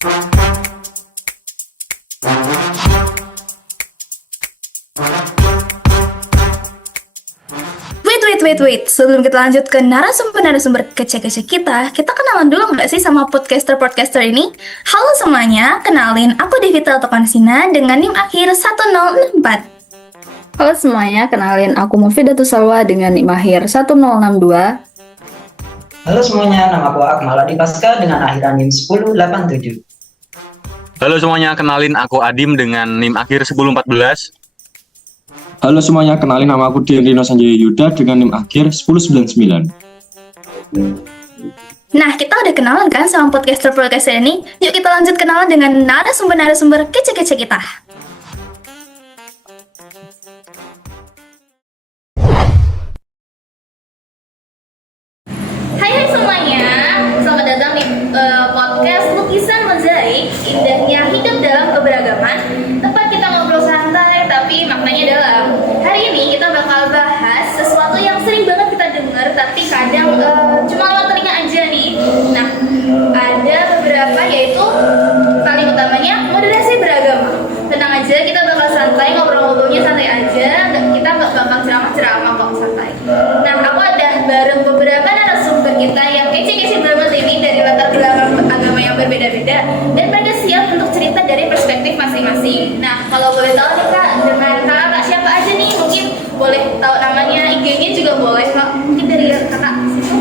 Wait. Sebelum kita lanjut ke narasumber kece-kece kita kenalan dulu nggak sih sama podcaster ini? Halo semuanya, kenalin aku Devita Tokansina dengan NIM akhir 1064. Halo semuanya, kenalin aku Mufidatul Salwa dengan NIM akhir 1062. Halo semuanya, nama aku Akmal Adi Pasca dengan akhiran NIM 1087. Halo semuanya, kenalin aku Adim dengan NIM akhir 1014. Halo semuanya, kenalin nama aku Rino Sanjaya Yuda dengan NIM akhir 1099. Nah, kita udah kenalan kan sama podcaster ini? Yuk kita lanjut kenalan dengan narasumber kece-kece kita. Hai semuanya, selamat datang di podcast Lukisan Mozaik, indahnya hidup dalam keberagaman. Tempat kita ngobrol santai tapi maknanya dalam. Hari ini kita bakal bahas sesuatu yang sering banget kita dengar tapi kadang cuma lewat telinga aja nih. Nah, ada beberapa yaitu paling utamanya moderasi beragama. Tenang aja, kita bakal santai, ngobrol-ngobrolnya santai aja. Kita nggak bakal ceramah-ceramah kok, santai. Nah, aku ada bareng beberapa narasumber kita yang kece-kece banget ini dari latar belakang agama yang berbeda-beda dan mereka siap untuk cerita dari perspektif masing-masing. Nah, kalau boleh tahu nih Kak, dengan kakak siapa aja nih? Mungkin boleh tahu namanya, IG-nya juga boleh Kak. Mungkin dari kakak situ.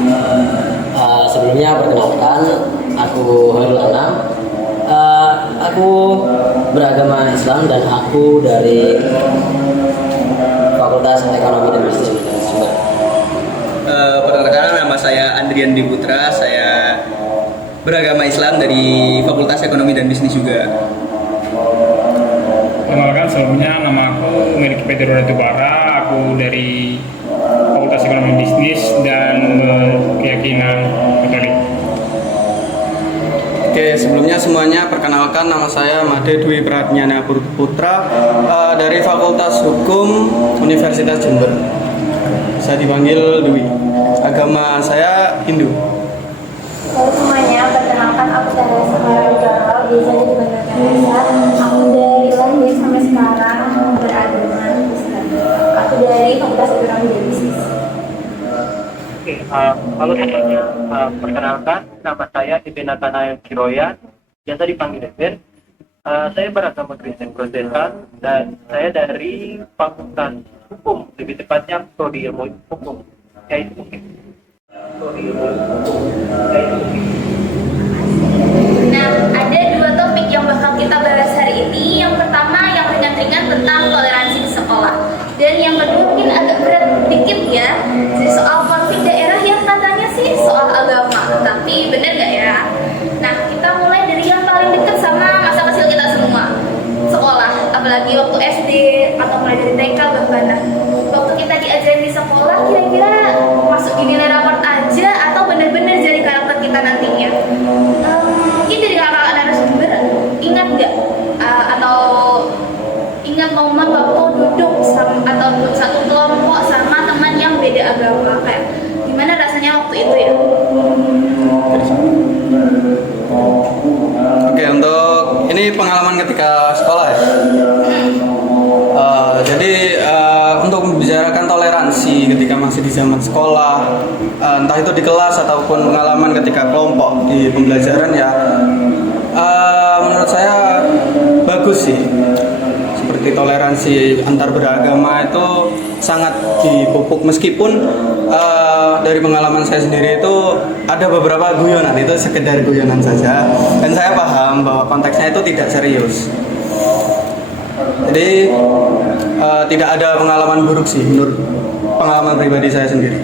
Sebelumnya perkenalkan, aku Hairul Anam. Aku beragama Islam dan aku dari Fakultas Ekonomi dan Bisnis Sumber. Perkenalkan, nama saya Andrian Diputra. Saya beragama Islam dari Fakultas Ekonomi dan Bisnis juga. Perkenalkan, sebelumnya nama aku Meliki Pedro Ratubara. Aku dari Fakultas Ekonomi Bisnis dan keyakinan Katolik. Oke, sebelumnya semuanya perkenalkan, nama saya Made Dwi Pratnyana Putra dari Fakultas Hukum Universitas Jember. Saya dipanggil Dwi. Agama saya Hindu. Halo semuanya, perkenalkan aku Chandra Samara Jalal, biasanya dipanggil Teresa. Aku dari lahir sampai sekarang beragama Islam. Aku dari Fakultas Ekonomi dan Bisnis. Halo semuanya, perkenalkan nama saya Ibn Nathanael Kiroyan, biasa dipanggil Ibn. Saya beragama Kristen Protestan dan saya dari Fakultas Hukum, lebih tepatnya Prodi Ilmu Hukum. Nah, ada dua topik yang bakal kita bahas hari ini. Yang pertama yang ringan-ringan tentang toleransi di sekolah. Dan yang kedua mungkin agak berat dikit ya, soal konflik daerah yang katanya sih soal agama. Tapi bener nggak ya? Nah, kita mulai dari yang paling dekat sama masa kecil kita semua. Sekolah, apalagi waktu SD atau mulai dari TK bahkan. Nah, waktu kita diajarin di sekolah, kira-kira masuk nilai raport aja atau bener-bener jadi karakter kita nantinya? Mungkin dari kakak narasumber ingat nggak atau ingat momen waktu duduk atau duduk satu kelompok sama teman yang beda agama, kayak gimana rasanya waktu itu ya? Oke, untuk ini pengalaman ketika sekolah ya. Jadi untuk membicarakan toleransi ketika masih di zaman sekolah, entah itu di kelas ataupun pengalaman ketika kelompok di pembelajaran ya, menurut saya bagus sih. Seperti toleransi antar beragama itu sangat dipupuk, meskipun dari pengalaman saya sendiri itu ada beberapa guyonan, itu sekedar guyonan saja, dan saya paham bahwa konteksnya itu tidak serius. Jadi tidak ada pengalaman buruk sih menurut pengalaman pribadi saya sendiri.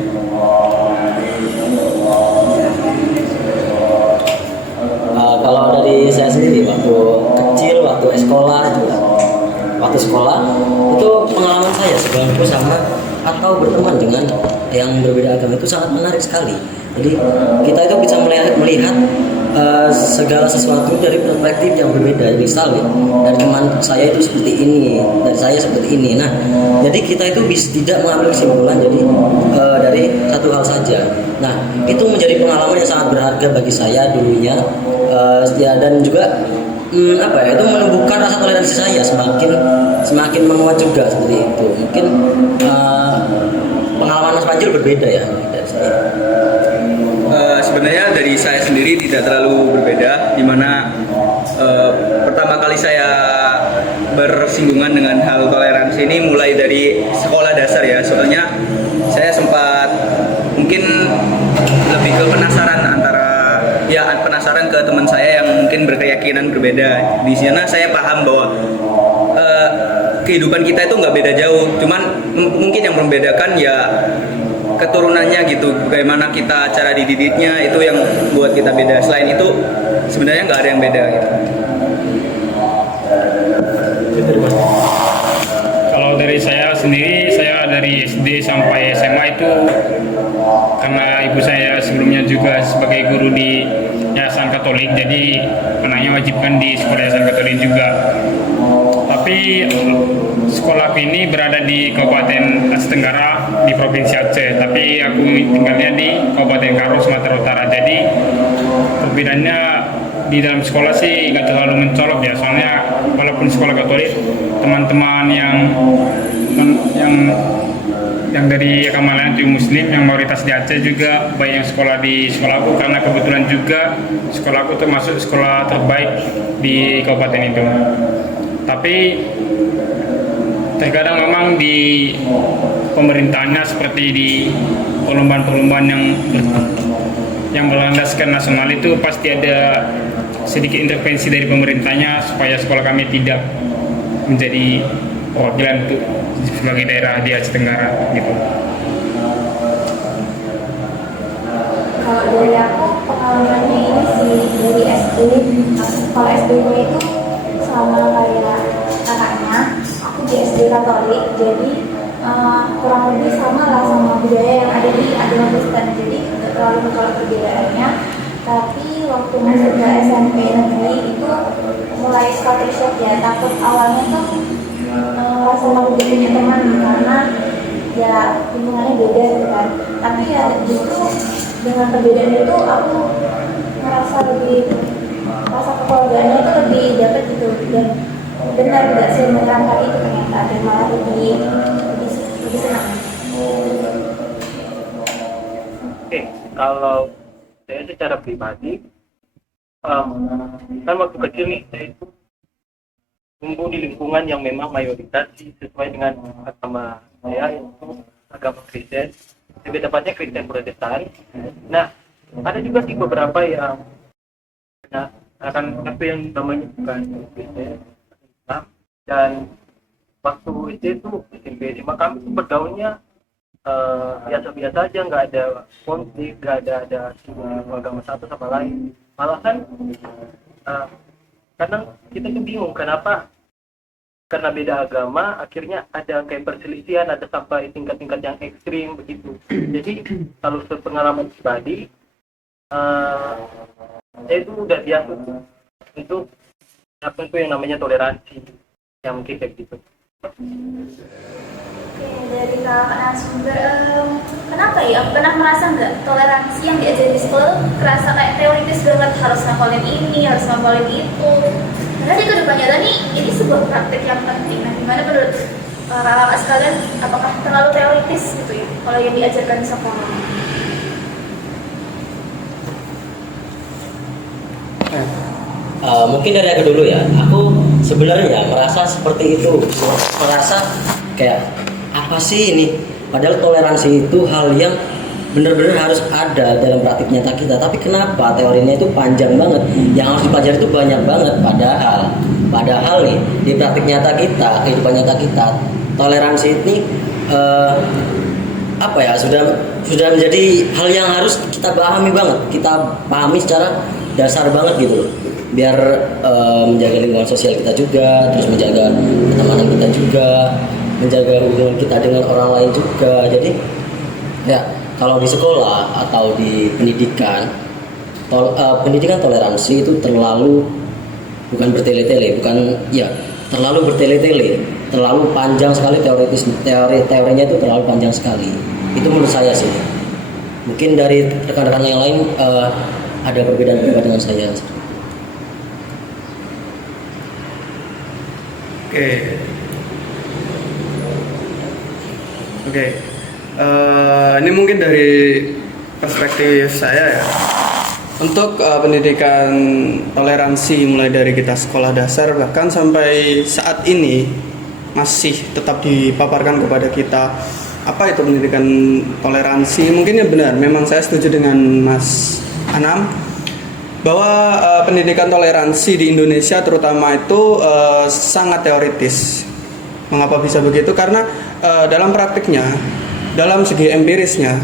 Kalau dari saya sendiri, waktu kecil, waktu sekolah juga, waktu sekolah itu pengalaman saya sebelumku sama atau berteman dengan yang berbeda agama itu sangat menarik sekali. Jadi kita itu bisa melihat segala sesuatu dari perspektif yang berbeda. Misal ya, dari teman saya itu seperti ini, dari saya seperti ini. Nah, jadi kita itu bisa tidak mengambil kesimpulan jadi dari satu hal saja. Nah, itu menjadi pengalaman yang sangat berharga bagi saya dulunya, ya, dan juga itu menumbuhkan rasa toleransi saya semakin menguat juga seperti itu. Mungkin pengalaman Mas Panjul berbeda ya dari saya. Sebenarnya dari saya sendiri tidak terlalu berbeda, di mana pertama kali saya bersinggungan dengan hal toleransi ini mulai dari sekolah dasar ya. Soalnya saya sempat mungkin lebih ke penasaran ke teman saya yang mungkin berkeyakinan berbeda. Di sana saya paham bahwa kehidupan kita itu nggak beda jauh, cuman mungkin yang membedakan ya keturunannya gitu, bagaimana kita cara dididiknya itu yang buat kita beda. Selain itu sebenarnya nggak ada yang beda gitu. Kalau dari saya sendiri, saya dari SD sampai SMA itu karena ibu saya sebelumnya juga sebagai guru di Yayasan Katolik, jadi anaknya wajibkan di sekolah Yayasan Katolik juga. Tapi sekolah ini berada di Kabupaten Aceh Tenggara di Provinsi Aceh, tapi aku tinggalnya di Kabupaten Karo, Sumatera Utara. Jadi perbedaannya di dalam sekolah sih nggak terlalu mencolok ya, soalnya walaupun sekolah Katolik, teman-teman yang dari agama lain itu Muslim yang mayoritas di Aceh juga banyak yang sekolah di sekolahku, karena kebetulan juga sekolahku termasuk sekolah terbaik di kabupaten itu. Tapi terkadang memang di pemerintahnya seperti di perlombaan-perlombaan yang berlandaskan nasional itu pasti ada sedikit intervensi dari pemerintahnya supaya sekolah kami tidak menjadi perwakilan untuk sebagai daerah di Aceh Tenggara gitu. Kalau dari aku pengalamannya ini sih dari SD. Kalau SD-nya itu sama kayak kakaknya, aku di SD Katolik, jadi kurang lebih sama lah sama budaya yang ada di agama Kristen, jadi nggak terlalu mencolok perbedaannya. Tapi waktu masuk ke SMP negeri itu mulai culture shock ya, takut awalnya tuh rasa malu punya teman karena ya lingkungannya beda gitu kan. Tapi ya justru dengan perbedaan itu aku merasa rasa kekeluargaannya itu lebih dapat gitu, dan benar nggak sih menerangkan itu ternyata, dan malah lebih senang. Oke, kalau saya secara pribadi, kan waktu kecil nih saya itu tumbuh di lingkungan yang memang mayoritas sesuai dengan agama saya, yaitu agama Kristen, lebih tepatnya Kristen Protestan. Nah, ada juga sih beberapa yang akan apa yang namanya bukan Kristen, dan waktu itu SMP SMA kami tuh bergaulnya biasa-biasa aja, nggak ada konflik, nggak ada agama satu sama lain. Malahan kadang kita tuh bingung kenapa, karena beda agama akhirnya ada kayak perselisihan, ada sampai tingkat-tingkat yang ekstrim begitu. Jadi kalau sepengalaman pribadi, saya itu udah biasa untuk apa itu yang namanya toleransi, yang mungkin kayak gitu. Dari kakak narasumber, kenapa ya pernah merasa nggak toleransi yang diajarin di sekolah tuh kerasa kayak teoritis banget, harus ngapalin ini, harus ngapalin itu. Karena di kehidupan nyata nih ini sebuah praktek yang penting. Nah, gimana menurut kakak sekalian, apakah terlalu teoritis gitu ya kalau yang diajarkan di sekolah? Mungkin dari aku dulu ya. Aku sebenarnya merasa seperti itu, merasa kayak apa sih ini? Padahal toleransi itu hal yang benar-benar harus ada dalam praktik nyata kita. Tapi kenapa teorinya itu panjang banget? Yang harus dipelajari itu banyak banget. Padahal nih di praktik nyata kita, kehidupan nyata kita, toleransi ini sudah menjadi hal yang harus kita pahami banget. Kita pahami secara dasar banget gitu loh. Biar menjaga lingkungan sosial kita juga, terus menjaga pertemanan kita juga, menjaga hubungan kita dengan orang lain juga. Jadi ya kalau di sekolah atau di pendidikan pendidikan toleransi itu terlalu bukan bertele-tele, terlalu bertele-tele, terlalu panjang sekali teorinya itu terlalu panjang sekali. Itu menurut saya sih. Mungkin dari rekan-rekan yang lain ada perbedaan dengan saya. Oke. Ini mungkin dari perspektif saya ya. Untuk pendidikan toleransi mulai dari kita sekolah dasar bahkan sampai saat ini masih tetap dipaparkan kepada kita. Apa itu pendidikan toleransi? Mungkin ya benar, memang saya setuju dengan Mas Anam bahwa pendidikan toleransi di Indonesia terutama itu sangat teoritis. Mengapa bisa begitu? Karena dalam praktiknya, dalam segi empirisnya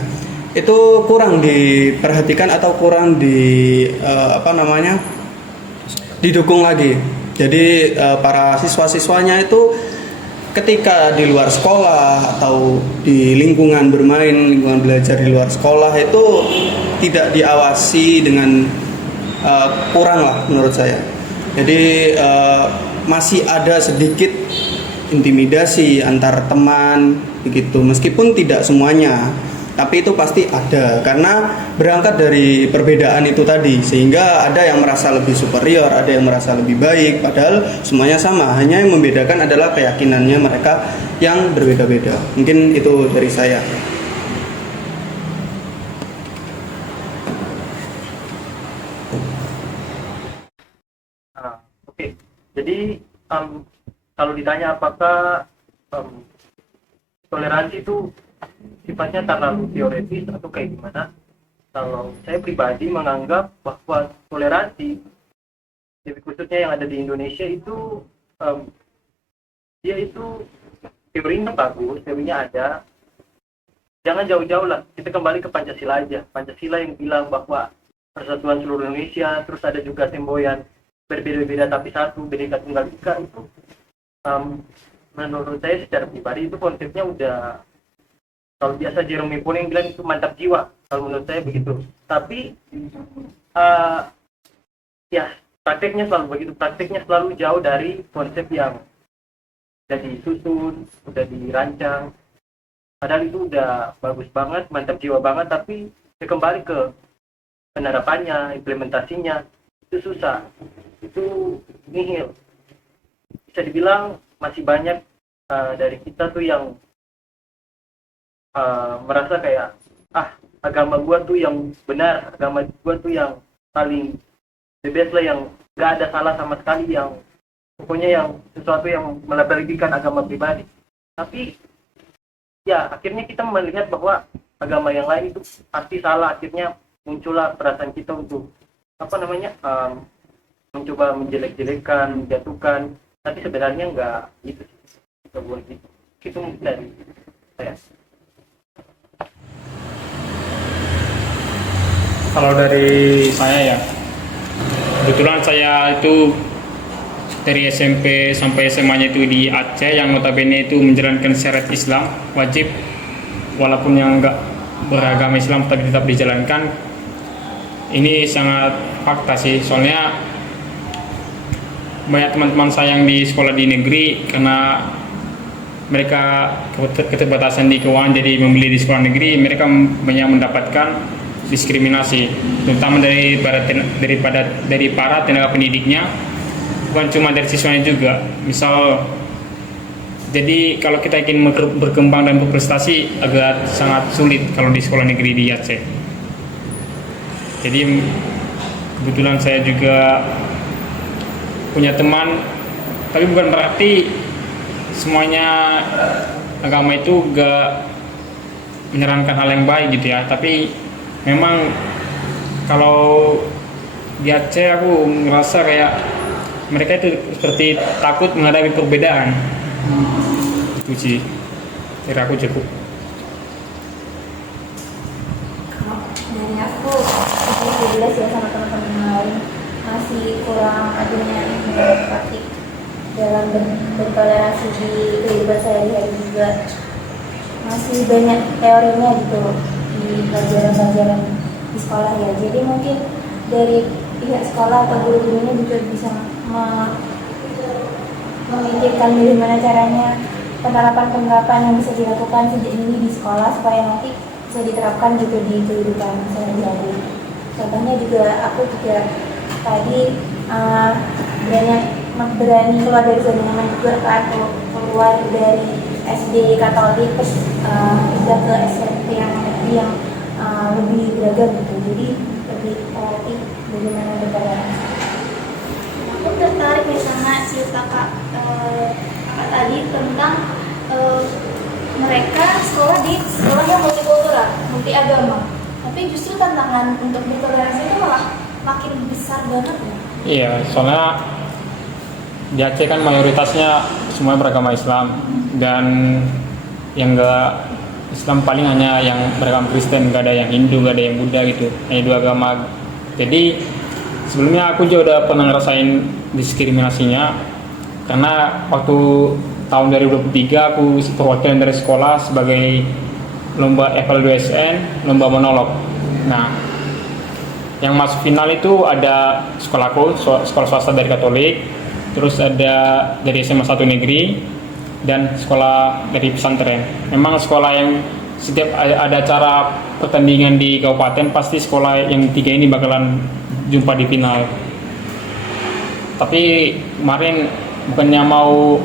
itu kurang diperhatikan atau kurang didukung lagi. Jadi para siswa-siswanya itu ketika di luar sekolah atau di lingkungan bermain, lingkungan belajar di luar sekolah itu tidak diawasi dengan kurang lah menurut saya. Jadi masih ada sedikit intimidasi antar teman begitu, meskipun tidak semuanya. Tapi itu pasti ada, karena berangkat dari perbedaan itu tadi, sehingga ada yang merasa lebih superior, ada yang merasa lebih baik, padahal semuanya sama, hanya yang membedakan adalah keyakinannya mereka yang berbeda-beda. Mungkin itu dari saya. Oke. Jadi kalau ditanya apakah toleransi itu sifatnya terlalu teoretis atau kayak gimana, kalau saya pribadi menganggap bahwa toleransi, lebih khususnya yang ada di Indonesia itu dia itu teorinya bagus, teorinya ada. Jangan jauh-jauh lah, kita kembali ke Pancasila aja. Pancasila yang bilang bahwa persatuan seluruh Indonesia, terus ada juga semboyan berbeda-beda tapi satu, Bhinneka Tunggal Ika. Itu menurut saya secara pribadi itu konsepnya udah, kalau biasa Jerome Poning bilang itu mantap jiwa, kalau menurut saya begitu. Tapi ya prakteknya selalu begitu, prakteknya selalu jauh dari konsep yang udah disusun, udah dirancang. Padahal itu udah bagus banget, mantap jiwa banget, tapi kembali ke penerapannya, implementasinya itu susah, itu nihil. Bisa dibilang masih banyak dari kita tuh yang merasa kayak agama gua tuh yang benar, agama gua tuh yang paling the best lah, yang gak ada salah sama sekali, yang pokoknya yang sesuatu yang melebih-lebihkan agama pribadi. Tapi ya akhirnya kita melihat bahwa agama yang lain itu pasti salah, akhirnya muncullah perasaan kita untuk mencoba menjelek-jelekan, menjatuhkan, tapi sebenarnya enggak gitu sih, kita buat gitu. Itu mungkin dari saya. Kalau dari saya ya, kebetulan saya itu dari SMP sampai SMA-nya itu di Aceh, yang notabene itu menjalankan syariat Islam wajib, walaupun yang enggak beragama Islam tapi tetap dijalankan. Ini sangat fakta sih, soalnya banyak teman-teman saya yang di sekolah di negeri, karena mereka keterbatasan di keuangan jadi membeli di sekolah negeri, mereka banyak mendapatkan diskriminasi, terutama dari para tenaga pendidiknya, bukan cuma dari siswanya juga. Misal, jadi kalau kita ingin berkembang dan berprestasi agak sangat sulit kalau di sekolah negeri di Aceh. Jadi kebetulan saya juga punya teman, tapi bukan berarti semuanya agama itu gak menyarankan hal yang baik gitu ya. Tapi memang kalau di Aceh aku ngerasa kayak mereka itu seperti takut menghadapi perbedaan. Itu sih, kira aku cukup. Dari aku itu jelas ya sama teman-teman yang lain, masih kurang adanya praktik dalam bertoleransi di kehidupan sehari-hari juga. Masih banyak teorinya gitu di pelajaran-pelajaran di sekolah ya. Jadi mungkin dari pihak sekolah atau guru-gurunya juga bisa memikirkan bagaimana caranya penerapan-penerapan yang bisa dilakukan sejak ini di sekolah supaya nanti bisa diterapkan juga di kehidupan sehari-hari. Contohnya juga aku juga tadi berani keluar dari zona nyaman juga kan, keluar dari SD Katolik terus pindah ke SMP yang lebih beragam gitu, jadi lebih terlatih bagaimana bertoleransi. Aku tertarik nih sama cerita kakak tadi tentang mereka sekolah di sekolah yang multikultural, multi agama. Tapi justru tantangan untuk bertoleransi itu malah makin besar banget ya. Iya, soalnya di Aceh kan mayoritasnya semua beragama Islam, dan yang enggak Islam paling hanya yang beragama Kristen, nggak ada yang Hindu, nggak ada yang Buddha gitu, hanya 2 agama. Jadi sebelumnya aku juga udah pernah ngerasain diskriminasinya, karena waktu tahun 2023 aku perwakilan dari sekolah sebagai lomba FL2SN, lomba monolog. Nah, yang masuk final itu ada sekolahku, sekolah swasta dari Katolik, terus ada dari SMA 1 negeri, dan sekolah dari pesantren. Memang sekolah yang setiap ada acara pertandingan di kabupaten, pasti sekolah yang 3 ini bakalan jumpa di final. Tapi kemarin bukannya mau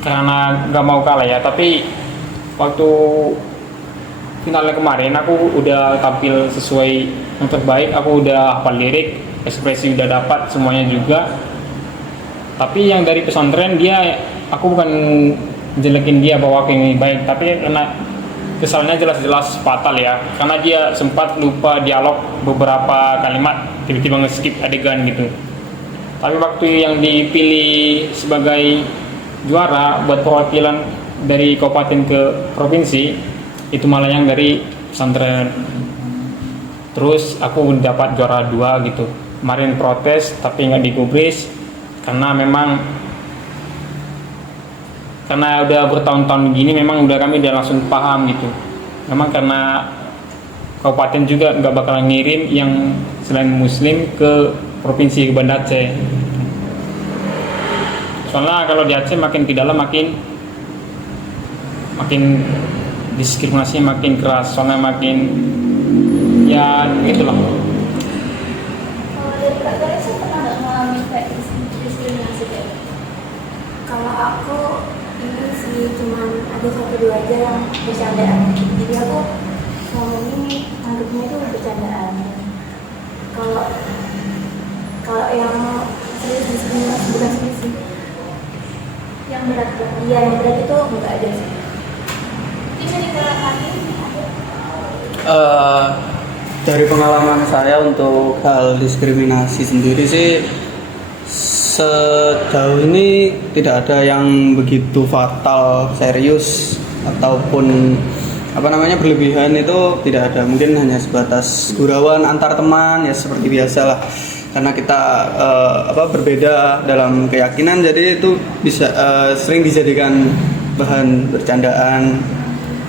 karena nggak mau kalah ya, tapi waktu finalnya kemarin aku udah tampil sesuai yang terbaik, aku udah hafal lirik, ekspresi udah dapat semuanya juga. Tapi yang dari pesantren aku bukan jelekin dia bahwa aku yang baik, tapi karena kesalnya jelas-jelas fatal ya, karena dia sempat lupa dialog beberapa kalimat, tiba-tiba nge-skip adegan gitu. Tapi waktu yang dipilih sebagai juara buat perwakilan dari kabupaten ke provinsi, itu malah yang dari pesantren. Terus aku dapat juara 2 gitu. Kemarin protes tapi nggak digubris, karena udah bertahun-tahun gini, memang kami udah langsung paham gitu. Memang karena kabupaten juga nggak bakalan ngirim yang selain muslim ke provinsi ke Banda Aceh. Soalnya kalau di Aceh makin ke dalam makin diskriminasinya makin keras, soalnya makin ya gitulah. Kalau dari Kak Teresa pernah nggak ngalamin kayak diskriminasi kayak gitu? Kalau aku ini sih cuman ada 1-2 aja yang bercandaan, jadi aku ngomongnya anggapnya itu bercandaan. Kalau yang serius diskriminasi, bukan serius sih, Yang berat banget. iya yang berat itu nggak ada sih. Mungkin dari Kak Hakim ada? Dari pengalaman saya untuk hal diskriminasi sendiri sih, sejauh ini tidak ada yang begitu fatal, serius ataupun berlebihan, itu tidak ada. Mungkin hanya sebatas gurauan antar teman ya, seperti biasa lah, karena kita berbeda dalam keyakinan, jadi itu bisa sering dijadikan bahan bercandaan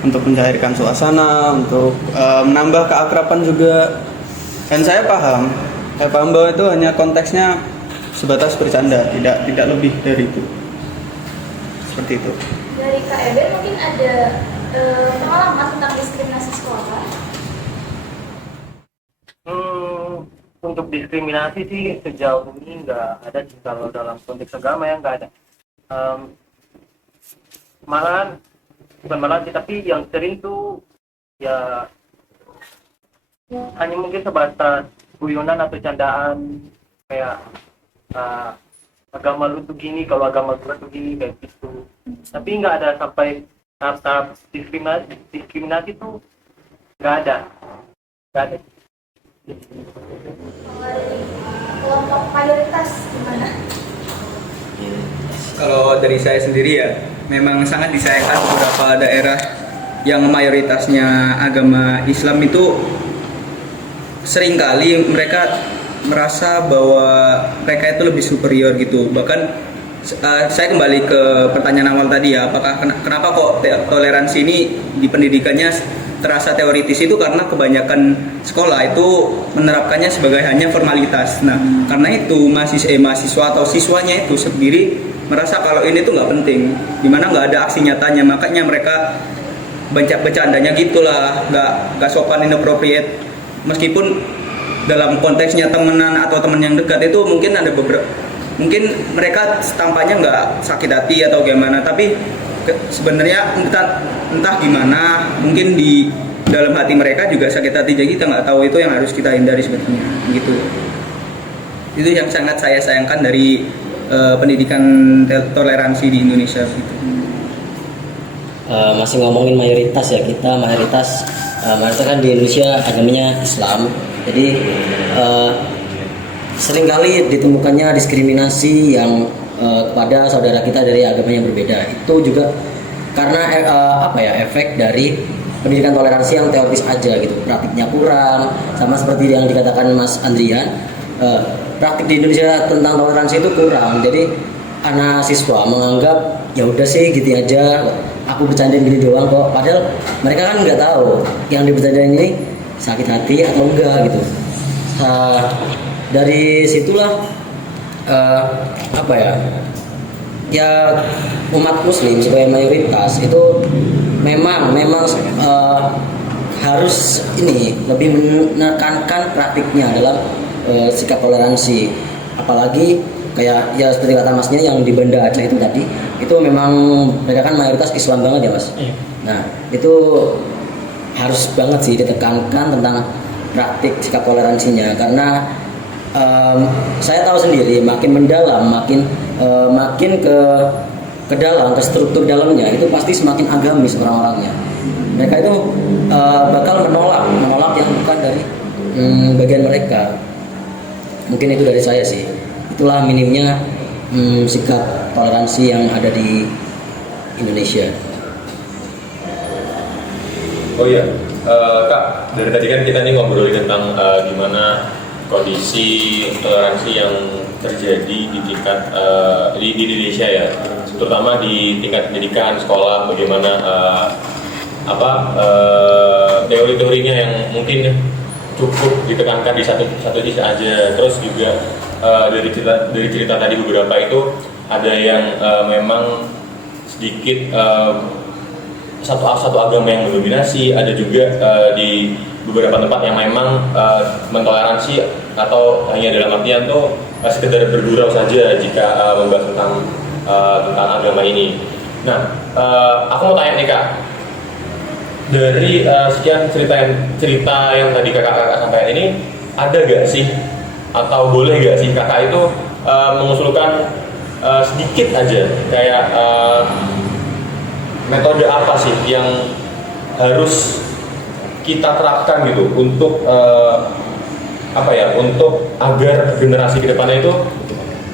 untuk mencairkan suasana, untuk menambah keakraban juga. Dan saya paham bahwa itu hanya konteksnya sebatas bercanda, tidak lebih dari itu. Seperti itu. Dari Kak Eben mungkin ada pengalaman tentang diskriminasi sekolah? Untuk diskriminasi sih sejauh ini nggak ada sih, kalau dalam konteks agama ya nggak ada. Bukan malah sih, tapi yang sering tuh ya hanya mungkin sebatas guyonan atau candaan, kayak agama lu tuh gini, kalau agama gue tuh gini, kayak gitu. Tapi nggak ada sampai tahap diskriminasi tuh nggak ada. Kalau dari kelompok mayoritas gimana? Kalau dari saya sendiri ya, memang sangat disayangkan beberapa daerah yang mayoritasnya agama Islam itu seringkali mereka merasa bahwa mereka itu lebih superior gitu. Bahkan saya kembali ke pertanyaan awal tadi ya, apakah kenapa kok toleransi ini di pendidikannya terasa teoritis itu karena kebanyakan sekolah itu menerapkannya sebagai hanya formalitas. Nah, karena itu mahasiswa atau siswanya itu sendiri merasa kalau ini tuh nggak penting, dimana nggak ada aksi nyatanya, makanya mereka bercandanya gitulah, nggak sopan, inappropriate. Meskipun dalam konteksnya temenan atau teman yang dekat itu mungkin ada beberapa, mungkin mereka tampaknya nggak sakit hati atau gimana, tapi sebenarnya entah gimana, mungkin di dalam hati mereka juga sakit hati, jadi kita nggak tahu. Itu yang harus kita hindari sebetulnya, gitu. Itu yang sangat saya sayangkan dari pendidikan toleransi di Indonesia, gitu. Masih ngomongin mayoritas ya, kita mayoritas kan di Indonesia agamanya Islam, jadi seringkali ditemukannya diskriminasi yang kepada saudara kita dari agama yang berbeda. Itu juga karena efek dari pendidikan toleransi yang teoritis aja gitu, praktiknya kurang. Sama seperti yang dikatakan Mas Andrian, praktik di Indonesia tentang toleransi itu kurang. Jadi anak siswa menganggap ya udah sih gitu aja, aku bercandain gini doang kok, padahal mereka kan nggak tahu yang dibercandain ini sakit hati atau enggak gitu. Dari situlah ya umat muslim sebagai mayoritas itu memang harus ini lebih menekankan praktiknya dalam sikap toleransi, apalagi kayak ya seperti kata Masnya yang di Banda Aceh itu tadi, itu memang mereka kan mayoritas Islam banget ya Mas. Nah itu harus banget sih ditekankan tentang praktik sikap toleransinya, karena saya tahu sendiri makin mendalam, makin ke dalam, ke struktur dalamnya itu pasti semakin agamis orang-orangnya. Mereka itu bakal menolak yang bukan dari bagian mereka. Mungkin itu dari saya sih. Itulah minimnya sikap toleransi yang ada di Indonesia. Oh iya, Kak, dari tadi kan kita nih ngobrolin tentang gimana kondisi toleransi yang terjadi di tingkat di Indonesia ya, terutama di tingkat pendidikan sekolah, bagaimana teori-teorinya yang mungkin cukup ditekankan di satu sisi aja. Terus juga dari cerita tadi beberapa itu ada yang memang sedikit satu agama yang mendominasi, ada juga di beberapa tempat yang memang mentoleransi atau hanya dalam artian tuh sekedar bergurau saja jika membahas tentang agama ini. Nah, aku mau tanya nih Kak, dari sekian cerita yang tadi kakak sampaikan ini, ada gak sih atau boleh gak sih kakak itu mengusulkan sedikit aja kayak metode apa sih yang harus kita terapkan gitu untuk untuk agar generasi kedepannya itu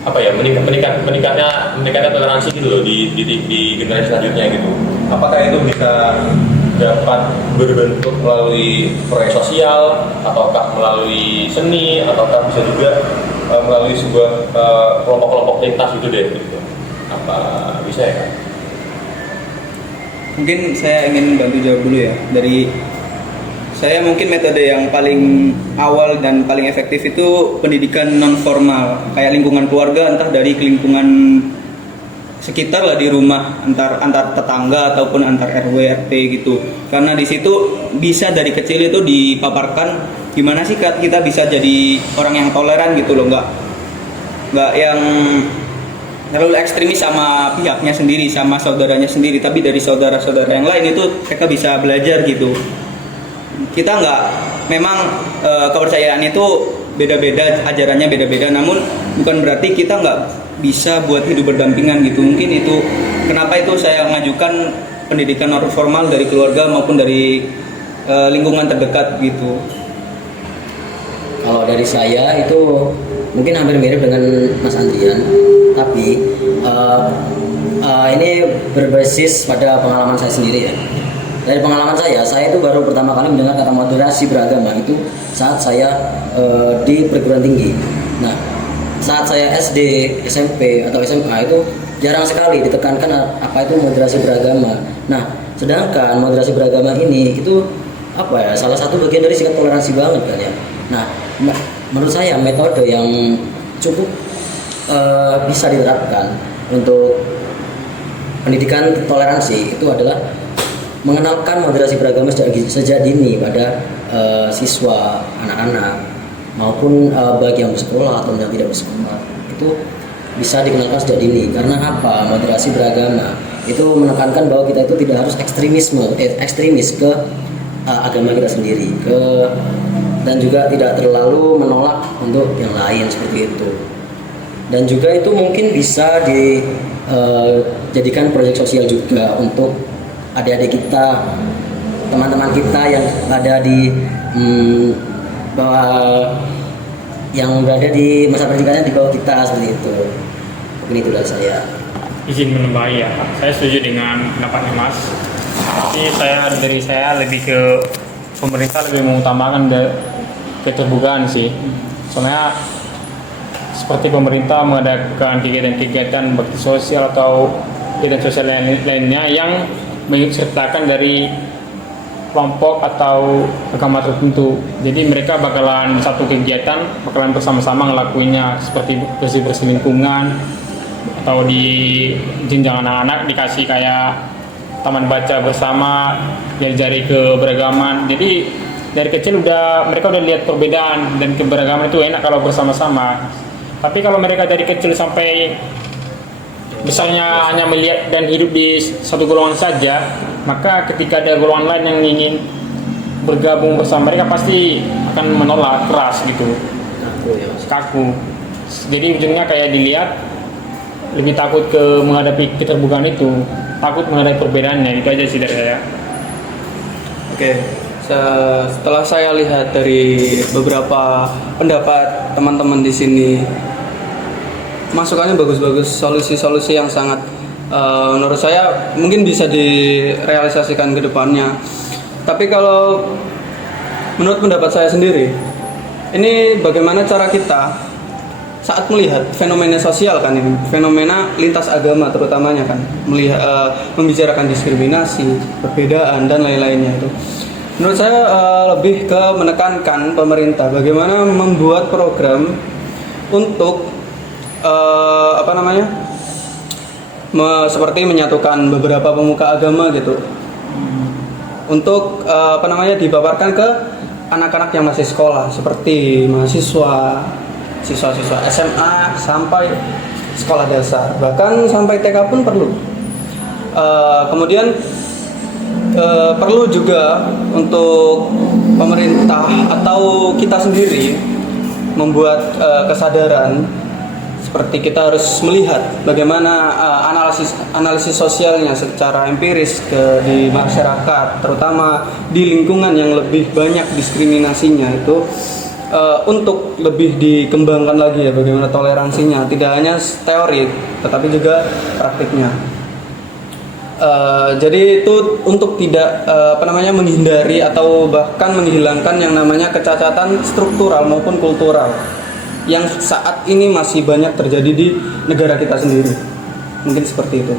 meningkatnya toleransi gitu loh di generasi selanjutnya gitu. Apakah itu bisa dapat berbentuk melalui proyek sosial, ataukah melalui seni, ataukah bisa juga melalui sebuah kelompok-kelompok lintas gitu deh gitu. Apa bisa ya Kak? Mungkin saya ingin bantu jawab dulu ya. Dari saya mungkin metode yang paling awal dan paling efektif itu pendidikan non formal, kayak lingkungan keluarga, entah dari lingkungan sekitar lah, di rumah, antar tetangga ataupun antar RW RT gitu. Karena di situ bisa dari kecil itu dipaparkan gimana sih kita bisa jadi orang yang toleran gitu loh, nggak yang terlalu ekstremis sama pihaknya sendiri, sama saudaranya sendiri, tapi dari saudara-saudara yang lain itu mereka bisa belajar gitu. Kita memang kepercayaan itu beda-beda, ajarannya beda-beda, namun bukan berarti kita nggak bisa buat hidup berdampingan gitu. Mungkin itu kenapa itu saya mengajukan pendidikan non formal dari keluarga maupun dari lingkungan terdekat gitu. Kalau dari saya itu mungkin hampir mirip dengan Mas Andrian, tapi ini berbasis pada pengalaman saya sendiri ya. Dari pengalaman saya itu baru pertama kali mendengar kata moderasi beragama itu saat saya di perguruan tinggi. Nah, saat saya SD, SMP atau SMA itu jarang sekali ditekankan apa itu moderasi beragama. Nah, sedangkan moderasi beragama ini itu apa ya, salah satu bagian dari sikap toleransi banget kan ya. Nah, menurut saya metode yang cukup bisa diterapkan untuk pendidikan toleransi itu adalah mengenalkan moderasi beragama sejak dini pada siswa, anak-anak maupun bagi yang bersekolah atau yang tidak bersekolah. Itu bisa dikenalkan sejak dini. Karena apa? Moderasi beragama itu menekankan bahwa kita itu tidak harus ekstremis ke agama kita sendiri, dan juga tidak terlalu menolak untuk yang lain seperti itu. Dan juga itu mungkin bisa dijadikan proyek sosial juga untuk adik-adik kita, teman-teman kita yang ada di bawah, yang berada di masa pendidikannya di bawah kita seperti itu. Mungkin itu dari saya. Izin menambah ya, saya setuju dengan pendapatnya Mas. Tapi dari saya lebih ke pemerintah lebih mengutamakan keterbukaan sih. Soalnya seperti pemerintah mengadakan kegiatan-kegiatan bakti sosial atau kegiatan sosial lainnya yang mengikutsertakan dari kelompok atau agama tertentu. Jadi mereka bakalan satu kegiatan, bakalan bersama-sama ngelakuinnya, seperti bersih-bersih lingkungan, atau di jenjang anak-anak dikasih kayak taman baca bersama, diajari keberagaman. Jadi dari kecil mereka udah lihat perbedaan dan keberagaman itu enak kalau bersama-sama. Tapi kalau mereka dari kecil sampai besarnya hanya melihat dan hidup di satu golongan saja, maka ketika ada golongan lain yang ingin bergabung bersama mereka pasti akan menolak keras gitu, kaku. Jadi ujungnya kayak dilihat lebih takut ke menghadapi keterbukaan itu, takut menghadapi perbedaannya. Itu aja sih dari saya. Oke, setelah saya lihat dari beberapa pendapat teman-teman di sini, masukannya bagus-bagus, solusi-solusi yang sangat menurut saya mungkin bisa direalisasikan ke depannya. Tapi kalau menurut pendapat saya sendiri, ini bagaimana cara kita saat melihat fenomena sosial kan ini, fenomena lintas agama terutamanya kan, melihat membicarakan diskriminasi, perbedaan dan lain-lainnya itu. Menurut saya lebih ke menekankan pemerintah bagaimana membuat program untuk seperti menyatukan beberapa pemuka agama gitu, untuk dipaparkan ke anak-anak yang masih sekolah, seperti mahasiswa, siswa-siswa SMA sampai sekolah dasar, bahkan sampai TK pun perlu. Kemudian perlu juga untuk pemerintah atau kita sendiri membuat kesadaran, seperti kita harus melihat bagaimana analisis sosialnya secara empiris di masyarakat, terutama di lingkungan yang lebih banyak diskriminasinya itu, untuk lebih dikembangkan lagi ya bagaimana toleransinya, tidak hanya teori tetapi juga praktiknya. Jadi itu untuk tidak menghindari atau bahkan menghilangkan yang namanya kecacatan struktural maupun kultural yang saat ini masih banyak terjadi di negara kita sendiri. Mungkin seperti itu.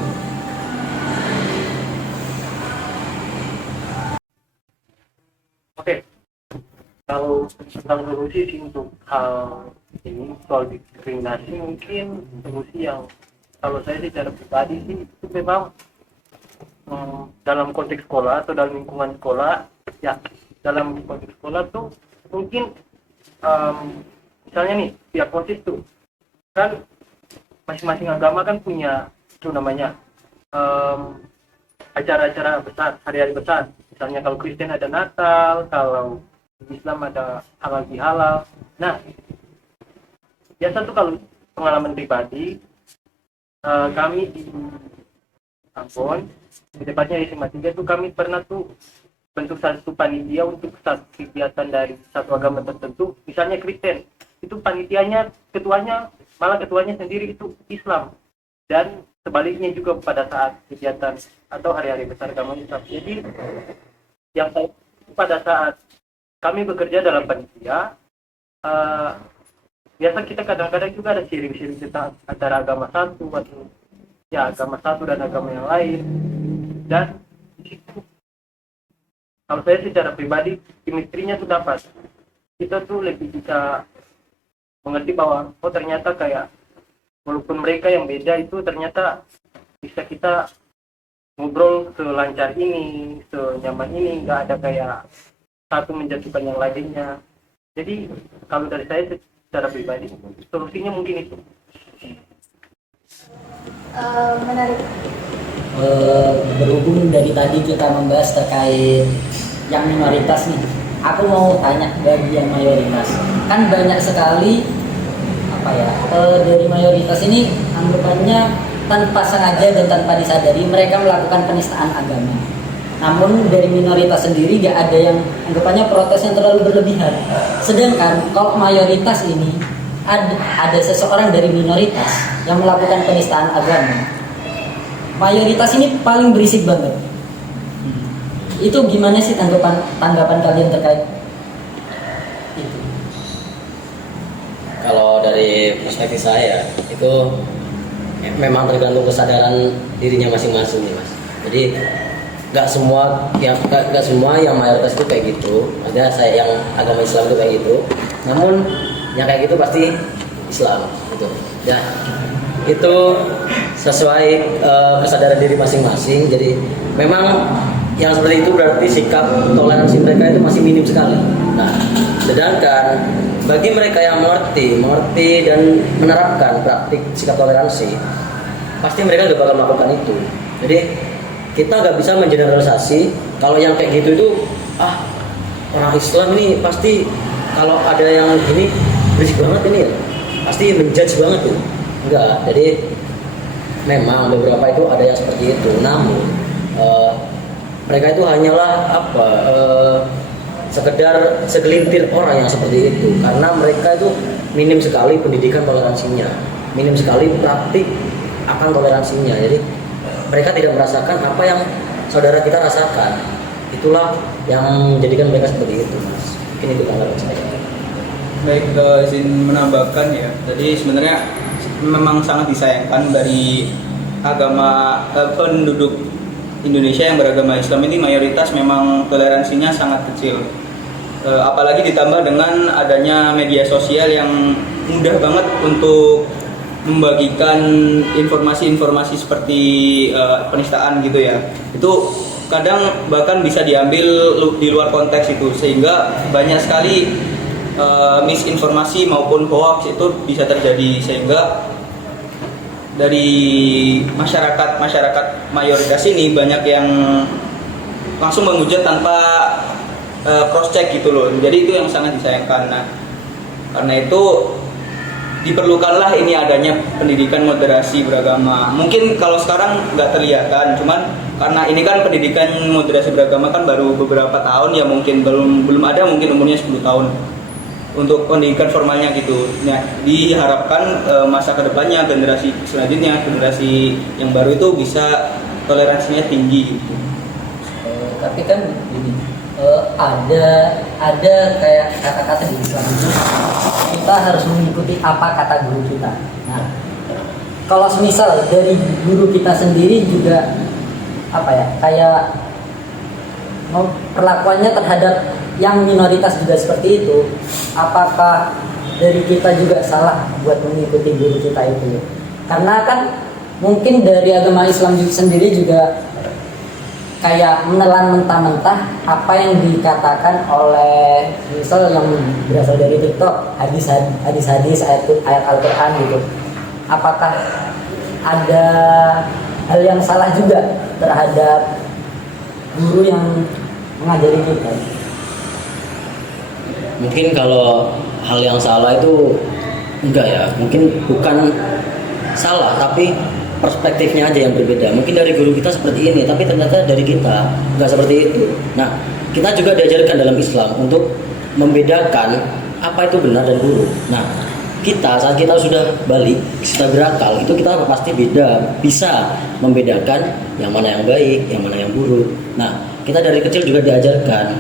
Oke, kalau tentang solusi sih untuk hal ini, soal diskriminasi, mungkin solusi yang kalau saya secara pribadi sih itu memang dalam konteks sekolah atau dalam lingkungan sekolah, ya dalam konteks sekolah tuh mungkin misalnya nih tiap konsis tuh kan masing-masing agama kan punya itu namanya acara-acara besar, hari-hari besar. Misalnya kalau Kristen ada Natal, kalau Islam ada halal bihalal. Nah, biasa tuh kalau pengalaman pribadi, kami di Ambon, di tepatnya di SMA 3 tuh kami pernah tuh bentuk satu panitia untuk satu kegiatan dari satu agama tertentu, misalnya Kristen. Itu panitianya, malah ketuanya sendiri itu Islam, dan sebaliknya juga pada saat kegiatan atau hari-hari besar agama Islam. Jadi yang saya pada saat kami bekerja dalam panitia, biasa kita kadang-kadang juga ada sharing-sharing tentang antara agama satu atau ya agama satu dan agama yang lain, dan kalau saya secara pribadi chemistry-nya tuh dapat, kita tuh lebih bisa mengerti bahwa oh ternyata kayak walaupun mereka yang beda itu ternyata bisa kita ngobrol selancar ini, senyaman ini, nggak ada kayak satu menjatuhkan yang lainnya. Jadi kalau dari saya secara pribadi solusinya mungkin itu. Menarik. Berhubung dari tadi kita membahas terkait yang minoritas nih, aku mau tanya bagi yang mayoritas. Kan banyak sekali dari mayoritas ini anggapannya tanpa sengaja dan tanpa disadari mereka melakukan penistaan agama. Namun dari minoritas sendiri gak ada yang anggapannya protes yang terlalu berlebihan. Sedangkan kalau mayoritas ini ada seseorang dari minoritas yang melakukan penistaan agama. Mayoritas ini paling berisik banget. Itu gimana sih tanggapan kalian terkait itu? Kalau dari perspektif saya itu memang tergantung kesadaran dirinya masing-masing nih mas. Jadi nggak semua yang mayoritas itu kayak gitu. Maksudnya saya yang agama Islam itu kayak gitu. Namun yang kayak gitu pasti Islam gitu. Ya itu sesuai kesadaran diri masing-masing. Jadi memang yang seperti itu berarti sikap toleransi mereka itu masih minim sekali. Nah, sedangkan bagi mereka yang mengerti dan menerapkan praktik sikap toleransi, pasti mereka gak bakal melakukan itu. Jadi kita gak bisa mengeneralisasi kalau yang kayak gitu itu orang Islam ini pasti kalau ada yang gini berisik banget ini ya, pasti menjudge banget tuh. Enggak, jadi memang beberapa itu ada yang seperti itu. Namun mereka itu hanyalah sekedar segelintir orang yang seperti itu, karena mereka itu minim sekali pendidikan toleransinya, minim sekali praktik akan toleransinya. Jadi mereka tidak merasakan apa yang saudara kita rasakan. Itulah yang menjadikan mereka seperti itu, mas. Mungkin itu tanggapan saya. Baik, izin menambahkan ya. Jadi sebenarnya memang sangat disayangkan dari penduduk Indonesia yang beragama Islam ini mayoritas memang toleransinya sangat kecil. Apalagi ditambah dengan adanya media sosial yang mudah banget untuk membagikan informasi-informasi seperti penistaan gitu ya. Itu kadang bahkan bisa diambil di luar konteks itu, sehingga banyak sekali misinformasi maupun hoax itu bisa terjadi, sehingga dari masyarakat mayoritas ini banyak yang langsung menghujat tanpa cross check gitu loh. Jadi itu yang sangat disayangkan. Nah, karena itu diperlukanlah ini adanya pendidikan moderasi beragama. Mungkin kalau sekarang nggak terlihat kan, cuman karena ini kan pendidikan moderasi beragama kan baru beberapa tahun ya, mungkin belum ada, mungkin umurnya 10 tahun untuk pendidikan formalnya gitu. Nah, diharapkan masa kedepannya generasi selanjutnya, generasi yang baru itu bisa toleransinya tinggi gitu. Tapi kan gini, ada kayak kata-kata di Islam itu kita harus mengikuti apa kata guru kita. Nah, kalau semisal dari guru kita sendiri juga kayak perlakuannya terhadap yang minoritas juga seperti itu, apakah dari kita juga salah buat mengikuti guru kita itu? Karena kan mungkin dari agama Islam sendiri juga kayak menelan mentah-mentah apa yang dikatakan oleh misal yang berasal dari TikTok, hadis-hadis, ayat Al-Quran gitu. Apakah ada hal yang salah juga terhadap guru yang mengajari kita? Mungkin kalau hal yang salah itu enggak ya, mungkin bukan salah tapi perspektifnya aja yang berbeda. Mungkin dari guru kita seperti ini, tapi ternyata dari kita enggak seperti itu. Nah, kita juga diajarkan dalam Islam untuk membedakan apa itu benar dan buruk. Nah, saat kita sudah balik, kita berakal, itu kita pasti bisa membedakan yang mana yang baik, yang mana yang buruk. Nah, kita dari kecil juga diajarkan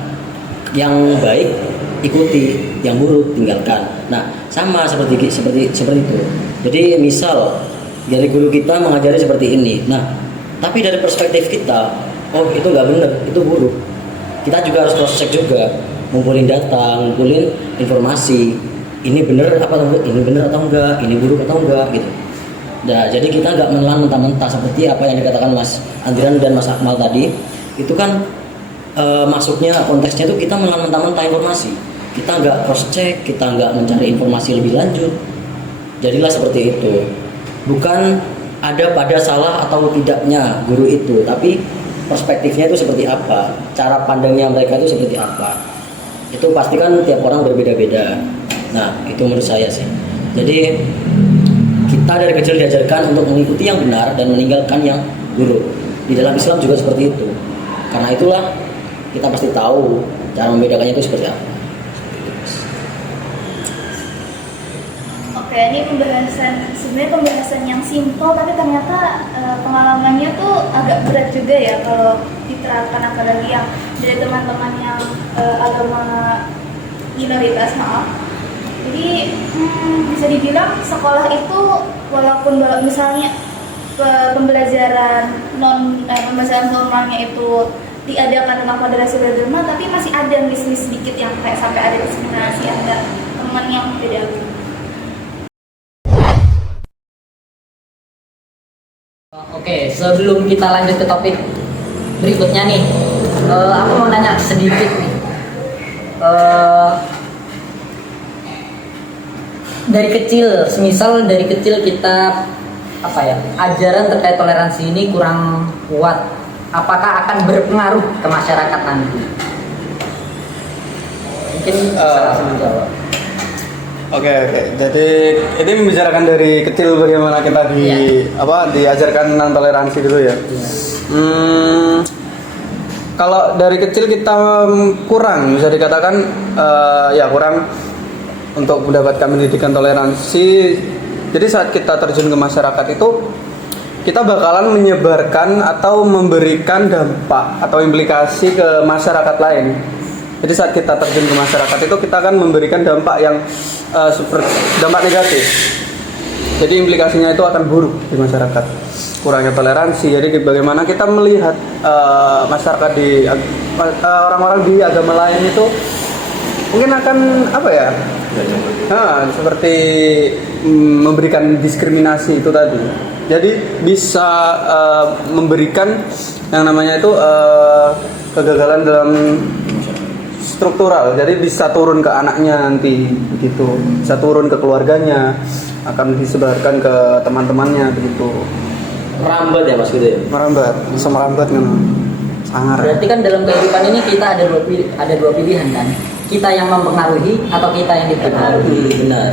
yang baik ikuti, yang buruk tinggalkan. Nah, sama seperti itu. Jadi misal dari guru kita mengajari seperti ini. Nah, tapi dari perspektif kita, oh itu nggak benar, itu buruk. kita juga harus cross check juga, ngumpulin data, ngumpulin informasi, ini bener apa atau enggak, ini bener atau enggak, ini buruk atau enggak gitu. Nah, jadi kita nggak menelan mentah-mentah seperti apa yang dikatakan Mas Andrian dan Mas Akmal tadi. Itu kan masuknya konteksnya itu kita menelan mentah-mentah informasi, kita nggak cross check, kita nggak mencari informasi lebih lanjut. Jadilah seperti itu. Bukan ada pada salah atau tidaknya guru itu, tapi perspektifnya itu seperti apa, cara pandangnya mereka itu seperti apa. Itu pasti kan tiap orang berbeda-beda. Nah, itu menurut saya sih. Jadi kita dari kecil diajarkan untuk mengikuti yang benar dan meninggalkan yang buruk. Di dalam Islam juga seperti itu. Karena itulah kita pasti tahu cara membedakannya itu seperti apa. Oke, ini sebenarnya pembahasan yang simpel, tapi ternyata pengalamannya tuh agak berat juga ya kalau diterapkan, apalagi yang dari teman-teman yang agama minoritas, maaf. Jadi bisa dibilang sekolah itu walaupun misalnya pembelajaran formalnya itu diadakan tentang moderasi beragama, tapi masih ada miss sedikit yang kayak sampai ada diskriminasi, ada teman yang beda agama. Oke, sebelum kita lanjut ke topik berikutnya nih, aku mau nanya sedikit nih. Dari kecil, semisal dari kecil kita ajaran terkait toleransi ini kurang kuat, apakah akan berpengaruh ke masyarakat nanti? Mungkin bisa langsung dijawab. Oke. Jadi ini membicarakan dari kecil bagaimana kita diajarkan tentang toleransi dulu ya. Kalau dari kecil kita kurang, bisa dikatakan kurang untuk mendapatkan pendidikan toleransi. Jadi saat kita terjun ke masyarakat itu kita bakalan menyebarkan atau memberikan dampak atau implikasi ke masyarakat lain. Jadi saat kita terjun ke masyarakat itu kita akan memberikan dampak yang dampak negatif. Jadi implikasinya itu akan buruk di masyarakat. Kurangnya toleransi. Jadi bagaimana kita melihat masyarakat orang-orang di agama lain itu mungkin akan seperti memberikan diskriminasi itu tadi. Jadi bisa memberikan yang namanya itu kegagalan dalam struktural. Jadi bisa turun ke anaknya nanti begitu, bisa turun ke keluarganya, akan disebarkan ke teman-temannya begitu. Merambat ya Mas gitu ya? Merambat, bisa merambat kan. Sangar. Berarti kan dalam kehidupan ini kita ada dua pilihan kan? Kita yang mempengaruhi atau kita yang dipengaruhi. Benar.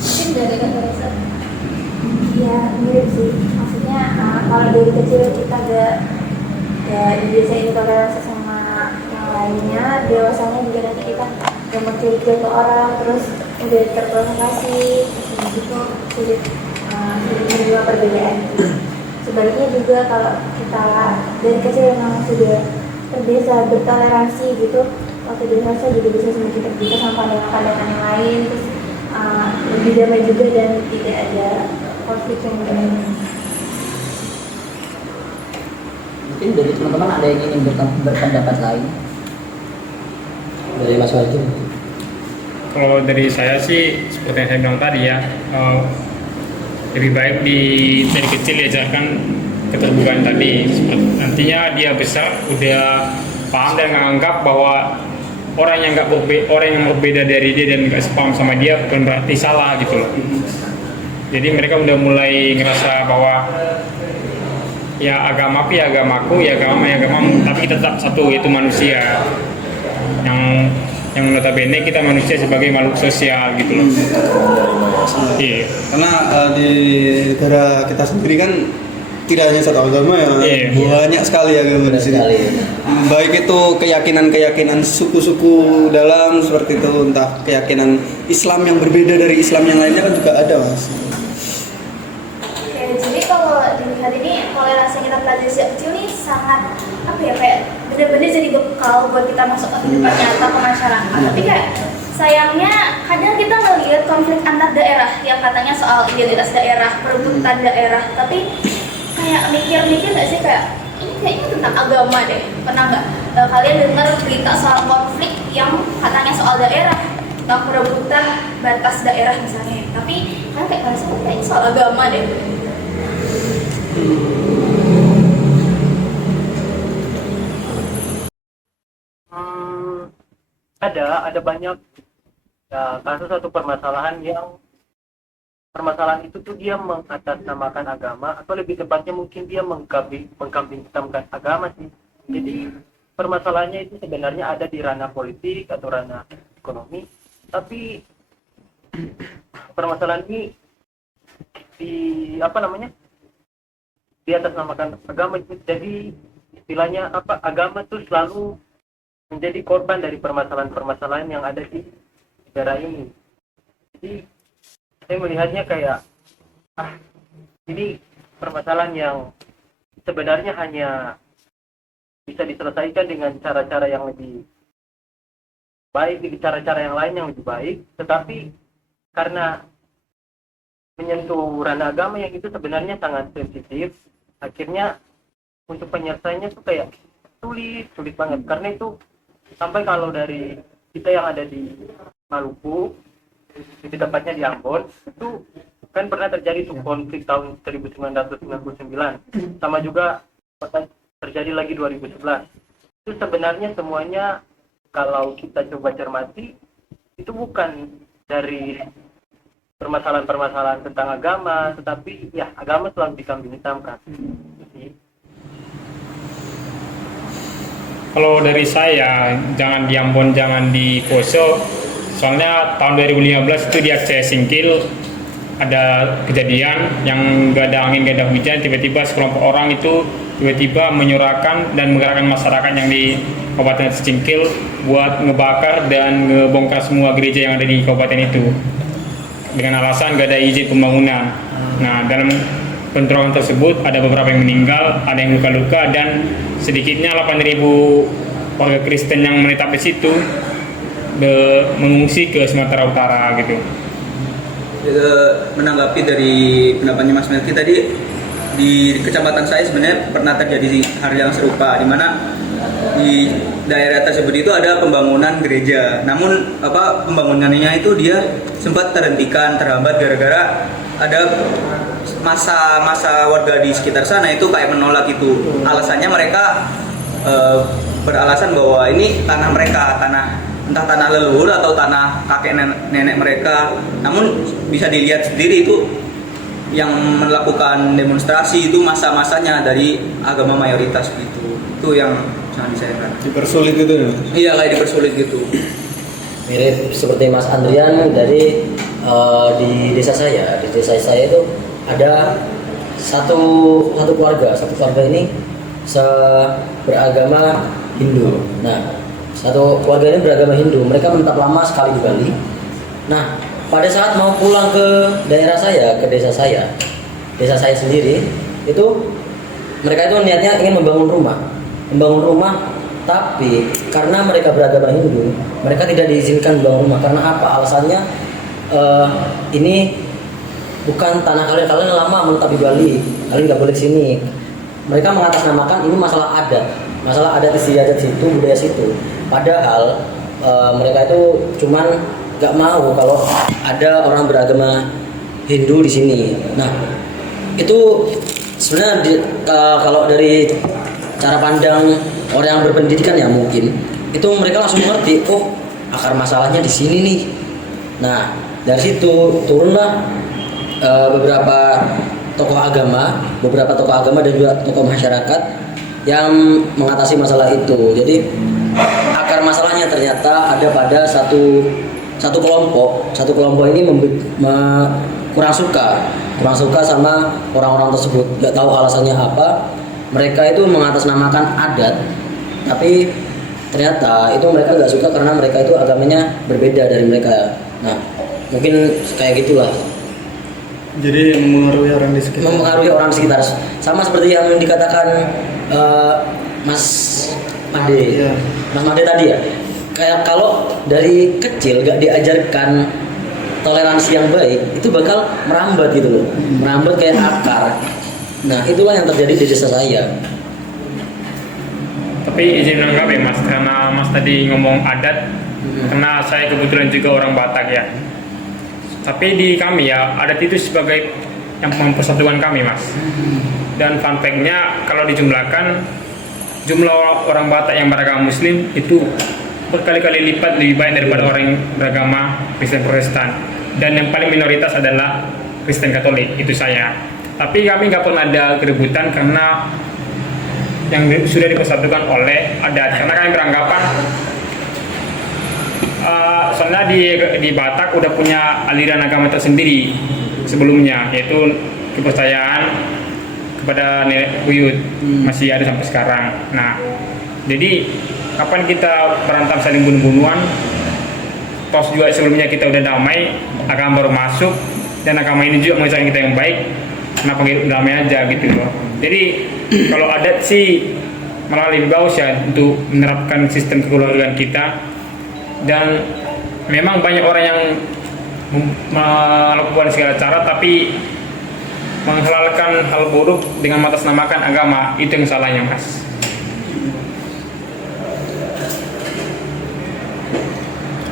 Mungkin dari kata ya mirip sih. Maksudnya kalau dari kecil kita gak dibiasain toleransi sama yang lainnya, dewasanya juga nanti kita gak mau curiga ke orang, terus udah terprovokasi, terus gitu sulit menerima perbedaan. Sebaliknya juga kalau kita dari kecil memang sudah terbiasa bertoleransi gitu, waktu dewasa juga bisa semakin terbuka sama pandangan-pandangan yang lain, terus lebih damai juga dan tidak ada konflik yang benar. Mungkin dari teman-teman ada yang ingin berpendapat lain? Dari Mas Wajib. Kalau dari saya sih seperti yang saya bilang tadi ya, lebih baik dari kecil diajarkan keterbukaan tadi. Nantinya dia besar udah paham dan menganggap bahwa orang yang berbeda dari dia dan nggak sepaham sama dia bukan berarti salah gitu loh. Jadi mereka udah mulai ngerasa bahwa ya agamaku ya agamaku, ya agamamu ya agamamu, tapi kita tetap satu, yaitu manusia. Yang notabene kita manusia sebagai makhluk sosial gitu loh. Iya. Karena di negara kita sendiri kan tidak hanya satu agama ya, banyak sekali agama di sini. Baik itu keyakinan suku-suku dalam seperti itu, entah keyakinan Islam yang berbeda dari Islam yang lainnya kan juga ada, Mas. Oke, jadi kalau dilihat ini toleransi yang kita pelajari sejak kecil nih sangat kayak benar-benar jadi bekal buat kita masuk ke kehidupan nyata ke masyarakat. Tapi kayak sayangnya kadang kita ngelihat konflik antar daerah yang katanya soal identitas daerah, perebutan daerah, tapi kayak mikir nggak sih kayak ini kayaknya tentang agama deh. Pernah nggak kalian dengar berita soal konflik yang katanya soal daerah, tentang perebutan batas daerah misalnya? Tapi kan kayaknya soal agama deh. Ada banyak ya, kasus atau permasalahan itu tuh dia mengatasnamakan agama, atau lebih tepatnya mungkin dia mengkambing hitamkan agama sih. Jadi permasalahannya itu sebenarnya ada di ranah politik atau ranah ekonomi, tapi permasalahan ini di atasnamakan agama. Jadi istilahnya agama tuh selalu menjadi korban dari permasalahan-permasalahan yang ada di negara ini. Jadi saya melihatnya kayak ini permasalahan yang sebenarnya hanya bisa diselesaikan dengan cara-cara yang lebih baik, dengan cara-cara yang lain yang lebih baik, tetapi karena menyentuh ranah agama yang itu sebenarnya sangat sensitif, akhirnya untuk penyelesaiannya tuh kayak sulit banget. Karena itu sampai kalau dari kita yang ada di Maluku, di tempatnya di Ambon, itu kan pernah terjadi tuh konflik tahun 1999, sama juga terjadi lagi 2011. Itu sebenarnya semuanya kalau kita coba cermati, itu bukan dari permasalahan-permasalahan tentang agama, tetapi ya agama selalu dikambing hitamkan. Kalau dari saya, jangan di Ambon, jangan di Poso. Soalnya tahun 2015 itu di Aceh Singkil ada kejadian yang gak ada angin, gak ada hujan, tiba-tiba sekelompok orang itu tiba-tiba menyuarakan dan menggerakkan masyarakat yang di Kabupaten Singkil buat ngebakar dan ngebongkar semua gereja yang ada di kabupaten itu dengan alasan gak ada izin pembangunan. Nah, dalam bentrokan tersebut ada beberapa yang meninggal, ada yang luka-luka, dan sedikitnya 8.000 warga Kristen yang menetap di situ mengungsi ke Sumatera Utara gitu. Menanggapi dari pendapatnya Mas Melki tadi, di kecamatan saya sebenarnya pernah terjadi hal yang serupa, di mana di daerah tersebut itu ada pembangunan gereja. Namun pembangunannya itu dia sempat terhentikan, terhambat gara-gara ada masa warga di sekitar sana itu kayak menolak itu. Alasannya mereka beralasan bahwa ini tanah mereka, entah tanah leluhur atau tanah kakek nenek mereka. Namun bisa dilihat sendiri itu yang melakukan demonstrasi itu masa-masanya dari agama mayoritas gitu. Itu yang sangat disayangkan. Dipersulit gitu ya? Iya, kayak dipersulit gitu. Mirip seperti Mas Andrian dari di desa saya. Di desa saya itu ada satu keluarga ini beragama Hindu. Nah, satu keluarga ini beragama Hindu. Mereka menetap lama sekali di Bali. Nah, pada saat mau pulang ke daerah saya, ke desa saya sendiri, itu mereka itu niatnya ingin membangun rumah, tapi karena mereka beragama Hindu, mereka tidak diizinkan membangun rumah. Karena apa? Alasannya ini bukan tanah kalian lama menetap di Bali, kalian nggak boleh sini. Mereka mengatasnamakan ini masalah adat istiadat situ, budaya situ. Padahal mereka itu cuman nggak mau kalau ada orang beragama Hindu di sini. Nah, itu sebenarnya kalau dari cara pandang orang yang berpendidikan ya mungkin itu mereka langsung mengerti, oh akar masalahnya di sini nih. Nah, dari situ turunlah beberapa tokoh agama dan juga tokoh masyarakat yang mengatasi masalah itu. Jadi akar masalahnya ternyata ada pada satu kelompok ini kurang suka sama orang-orang tersebut. Nggak tahu alasannya apa. Mereka itu mengatasnamakan adat, tapi ternyata itu mereka nggak suka karena mereka itu agamanya berbeda dari mereka. Nah, mungkin kayak gitulah. Jadi mempengaruhi orang di sekitar. Sama seperti yang dikatakan Mas Made. Ya. Mas Made tadi ya. Kayak kalau dari kecil gak diajarkan toleransi yang baik, itu bakal merambat gitu loh. Merambat kayak akar. Nah, itulah yang terjadi di desa saya. Tapi izin menanggapi Mas, karena Mas tadi ngomong adat, karena saya kebetulan juga orang Batak ya. Tapi di kami ya, adat itu sebagai yang mempersatukan kami Mas. Dan fun fact-nya kalau dijumlahkan, jumlah orang Batak yang beragama Muslim itu berkali-kali lipat lebih banyak daripada orang yang beragama Kristen Protestan. Dan yang paling minoritas adalah Kristen Katolik, itu saya. Tapi kami nggak pernah ada keributan karena yang sudah dipersatukan oleh adat. Karena kami beranggapan soalnya di Batak udah punya aliran agama tersendiri sebelumnya, yaitu kepercayaan kepada nenek buyut masih ada sampai sekarang. Nah, jadi kapan kita berantem saling bunuh-bunuhan, toh juga sebelumnya kita udah damai, agama baru masuk dan agama ini juga mengajarkan kita yang baik, kenapa hidup damai aja gitu loh. Jadi kalau adat sih malah lebih bagus ya untuk menerapkan sistem kekeluargaan kita. Dan memang banyak orang yang melakukan segala cara tapi menghalalkan hal buruk dengan mengatasnamakan agama, itu yang salahnya Mas.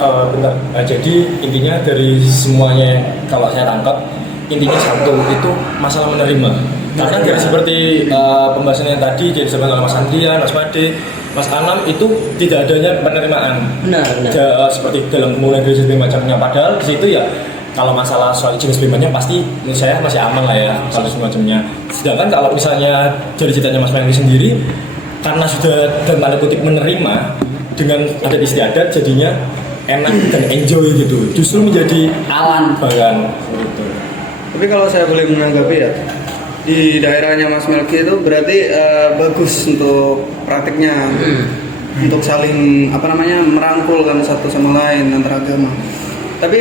Bentar. Jadi intinya dari semuanya kalau saya tangkap, intinya satu, itu masalah menerima. Karena dari seperti pembahasan yang tadi jadi disampaikan oleh Mas Andrian, Mas Made, Mas Anam, itu tidak adanya penerimaan. Benar. Seperti dalam pemula jenis macamnya. Padahal di situ ya kalau masalah soal jenis belimbangnya pasti menurut saya masih aman lah ya kalau semacamnya. Sedangkan kalau misalnya dari ceritanya Mas Made sendiri, karena sudah dalam tanda kutip menerima dengan adat istiadat, jadinya enak dan enjoy gitu. Justru menjadi awan bahkan gitu. Tapi kalau saya boleh menanggapi ya, di daerahnya Mas Melki itu berarti bagus untuk praktiknya, untuk saling merangkul kan satu sama lain antar agama. Tapi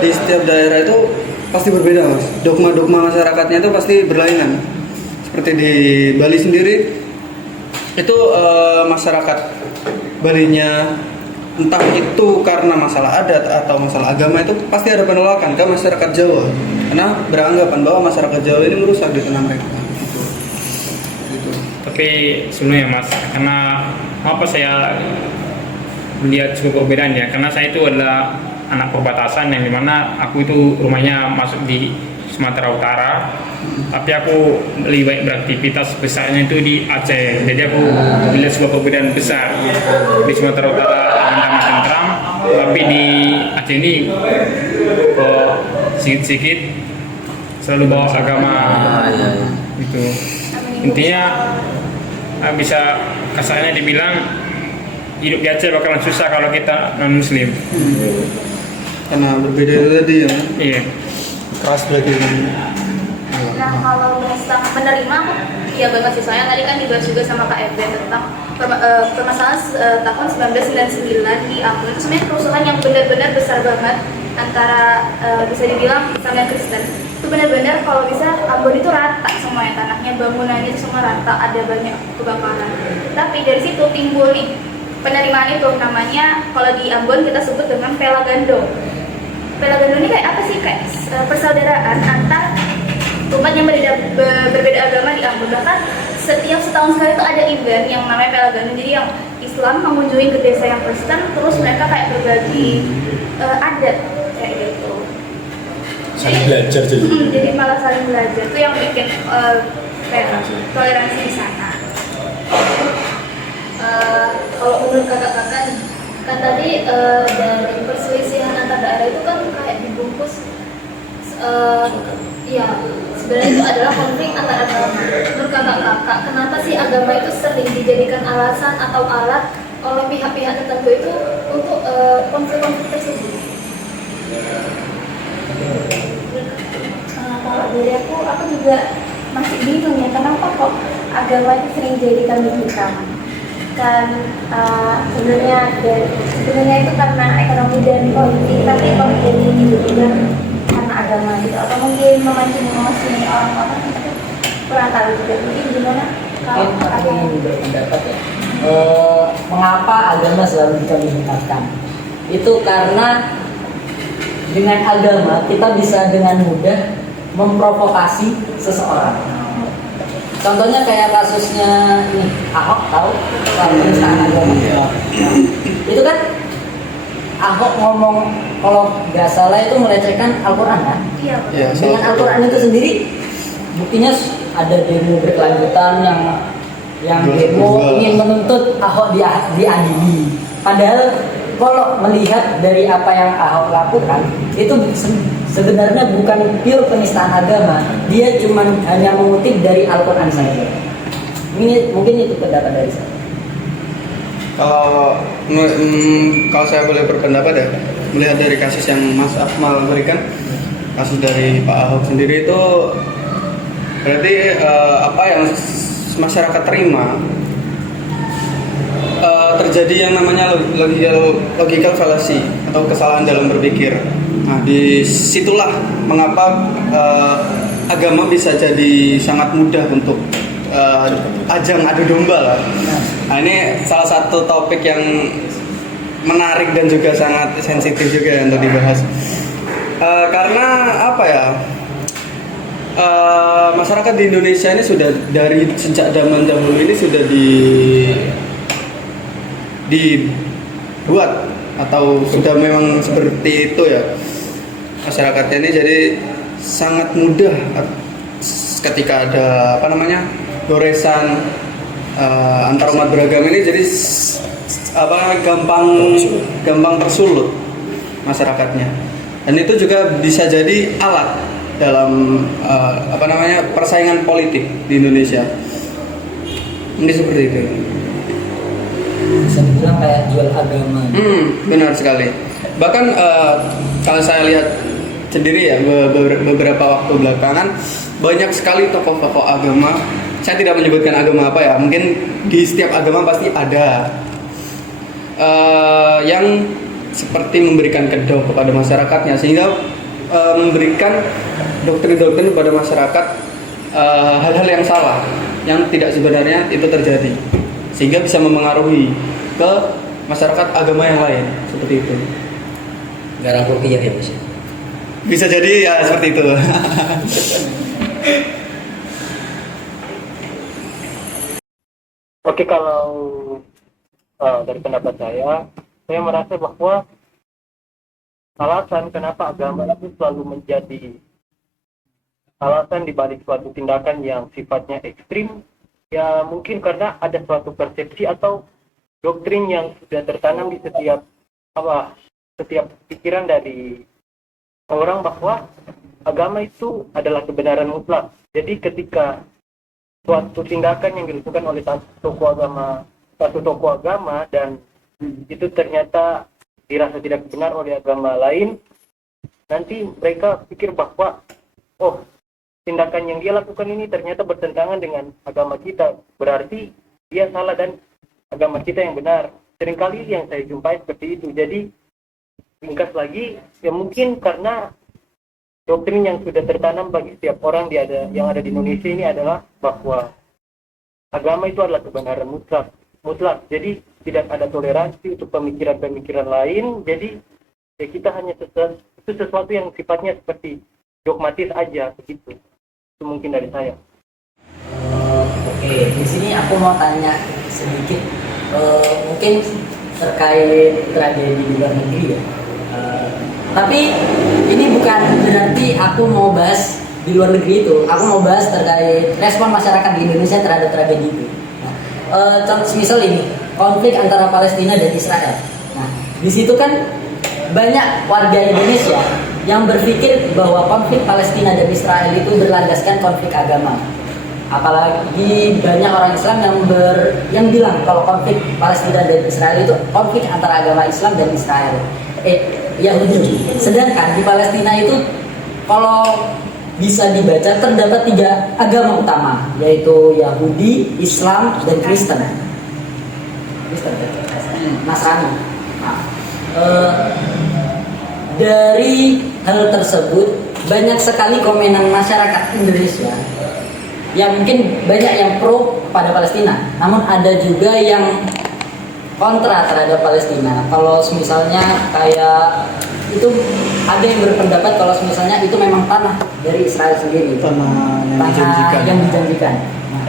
di setiap daerah itu pasti berbeda Mas. Dogma-dogma masyarakatnya itu pasti berlainan. Seperti di Bali sendiri itu masyarakat Balinya, entah itu karena masalah adat atau masalah agama, itu pasti ada penolakan ke masyarakat Jawa karena beranggapan bahwa masyarakat Jawa ini merusak di tanah mereka gitu. Tapi sebenarnya Mas, karena apa saya melihat cukup perbedaan ya, karena saya itu adalah anak perbatasan yang dimana aku itu rumahnya masuk di Sumatera Utara, tapi aku lebih baik beraktivitas besarnya itu di Aceh. Jadi aku melihat sebuah perbedaan besar. Di Sumatera Utara damai tentram, tapi di Aceh ini sedikit-sedikit selalu bawa agama gitu. Intinya bisa kasarnya dibilang hidup di Aceh bakalan susah kalau kita non Muslim. Karena berbeda itu tadi ya. Iya. Keras berarti. Nah kalau tentang menerima, ya buat kasih sayang tadi kan dibahas juga sama Kak Ebben tentang permasalahan tahun 1999 di Ambon. Itu sebenarnya kerusuhan yang benar-benar besar banget antara bisa dibilang Islam dan Kristen. Itu benar-benar kalau bisa Ambon itu rata semuanya, tanahnya, bangunannya itu semua rata, ada banyak kebakaran. Tapi dari situ timbul nih penerimaan itu, namanya kalau di Ambon kita sebut dengan Pela Gandong. Pela Gandong ini kayak apa sih? Kayak persaudaraan antar umat yang berbeda agama di Ambon. Bahkan setiap setahun sekali itu ada event yang namanya Pela Gandong. Jadi yang Islam mengunjungi ke desa yang Kristen, terus mereka kayak berbagi adat kayak gitu. Saling belajar jadi malah saling belajar. Itu yang bikin kayak toleransi di sana. Kalau menurut kakak-kakak nih, kan tadi dari perselisihan antar daerah itu kan kayak dibungkus ya sebenarnya itu adalah konflik antar agama. Menurut kakak-kakak, kenapa sih agama itu sering dijadikan alasan atau alat oleh pihak-pihak tertentu itu untuk konflik-konflik tersebut? Kalau dari aku juga masih bingung ya, kenapa kok agama itu sering dijadikan rujukan? Kan sebenarnya itu karena ekonomi dan politik, tapi kok jadi tiba-tiba karena agama gitu, atau mungkin memancing emosi orang-orang itu kurang tahu juga. Mungkin gimana kalau ada pendapat ya, mengapa agama selalu dikalimatkan? Itu karena dengan agama kita bisa dengan mudah memprovokasi seseorang. Contohnya kayak kasusnya ini Ahok, tahu soal penistaan agama. Nah, itu kan Ahok ngomong kalau nggak salah itu melecehkan Al-Quran kan? Iya. Ya, Dengan Al-Quran itu sendiri buktinya ada demo berkelanjutan yang demo ingin menuntut Ahok diadili. Padahal kalau melihat dari apa yang Ahok lakukan itu sebenarnya bukan pure penistaan agama, dia cuma hanya mengutip dari Al-Quran saja. Ini mungkin itu pendapat dari saya. Kalau saya boleh berpendapat ya, melihat dari kasus yang Mas Akmal berikan, kasus dari Pak Ahok sendiri itu berarti apa yang masyarakat terima terjadi yang namanya logical fallacy atau kesalahan dalam berpikir. Nah, disitulah mengapa agama bisa jadi sangat mudah untuk ajang adu domba lah. Nah, ini salah satu topik yang menarik dan juga sangat sensitif juga untuk dibahas. Karena apa ya? Masyarakat di Indonesia ini sudah dari sejak zaman dahulu ini sudah dibuat atau sudah memang seperti itu ya masyarakatnya ini, jadi sangat mudah ketika ada goresan antar umat beragama ini, jadi gampang tersulut masyarakatnya, dan itu juga bisa jadi alat dalam persaingan politik di Indonesia. Ini seperti itu. Bisa dibilang kayak jual agama. Benar sekali. Bahkan kalau saya lihat sendiri ya, beberapa waktu belakangan banyak sekali tokoh-tokoh agama. Saya tidak menyebutkan agama apa ya, mungkin di setiap agama pasti ada yang seperti memberikan kedok kepada masyarakatnya, sehingga memberikan doktrin-doktrin kepada masyarakat hal-hal yang salah yang tidak sebenarnya itu terjadi, sehingga bisa memengaruhi ke masyarakat agama yang lain seperti itu. Garang rupiah ya Mas. Bisa jadi ya seperti itu. Oke, kalau dari pendapat saya merasa bahwa alasan kenapa agama itu selalu menjadi alasan dibalik suatu tindakan yang sifatnya ekstrim, ya mungkin karena ada suatu persepsi atau doktrin yang sudah tertanam di setiap pikiran dari orang bahwa agama itu adalah kebenaran mutlak. Jadi ketika suatu tindakan yang dilakukan oleh satu tokoh agama dan itu ternyata dirasa tidak benar oleh agama lain, nanti mereka pikir bahwa tindakan yang dia lakukan ini ternyata bertentangan dengan agama kita, berarti dia salah dan agama kita yang benar. Seringkali yang saya jumpai seperti itu. Jadi ringkas lagi, ya mungkin karena doktrin yang sudah tertanam bagi setiap orang yang ada di Indonesia ini adalah bahwa agama itu adalah kebenaran mutlak. Jadi tidak ada toleransi untuk pemikiran-pemikiran lain. Jadi ya kita hanya sesuatu yang sifatnya seperti dogmatis aja begitu. Itu mungkin dari saya. Oke, di sini aku mau tanya sedikit, mungkin terkait tragedi di luar negeri ya. Tapi ini bukan berarti aku mau bahas di luar negeri itu. Aku mau bahas terkait respon masyarakat di Indonesia terhadap tragedi itu. Contoh misal ini konflik antara Palestina dan Israel. Nah, di situ kan banyak warga Indonesia yang berpikir bahwa konflik Palestina dan Israel itu berlandaskan konflik agama. Apalagi banyak orang Islam yang bilang kalau konflik Palestina dan Israel itu konflik antara agama Islam dan Israel, Yahudi. Sedangkan di Palestina itu kalau bisa dibaca terdapat 3 agama utama, yaitu Yahudi, Islam, dan Kristen. Nasrani. Nah, dari hal tersebut banyak sekali komenan masyarakat Indonesia yang mungkin banyak yang pro pada Palestina, namun ada juga yang kontra terhadap Palestina. Kalau misalnya kayak itu ada yang berpendapat kalau misalnya itu memang tanah dari Israel sendiri, tanah yang dijanjikan. Nah,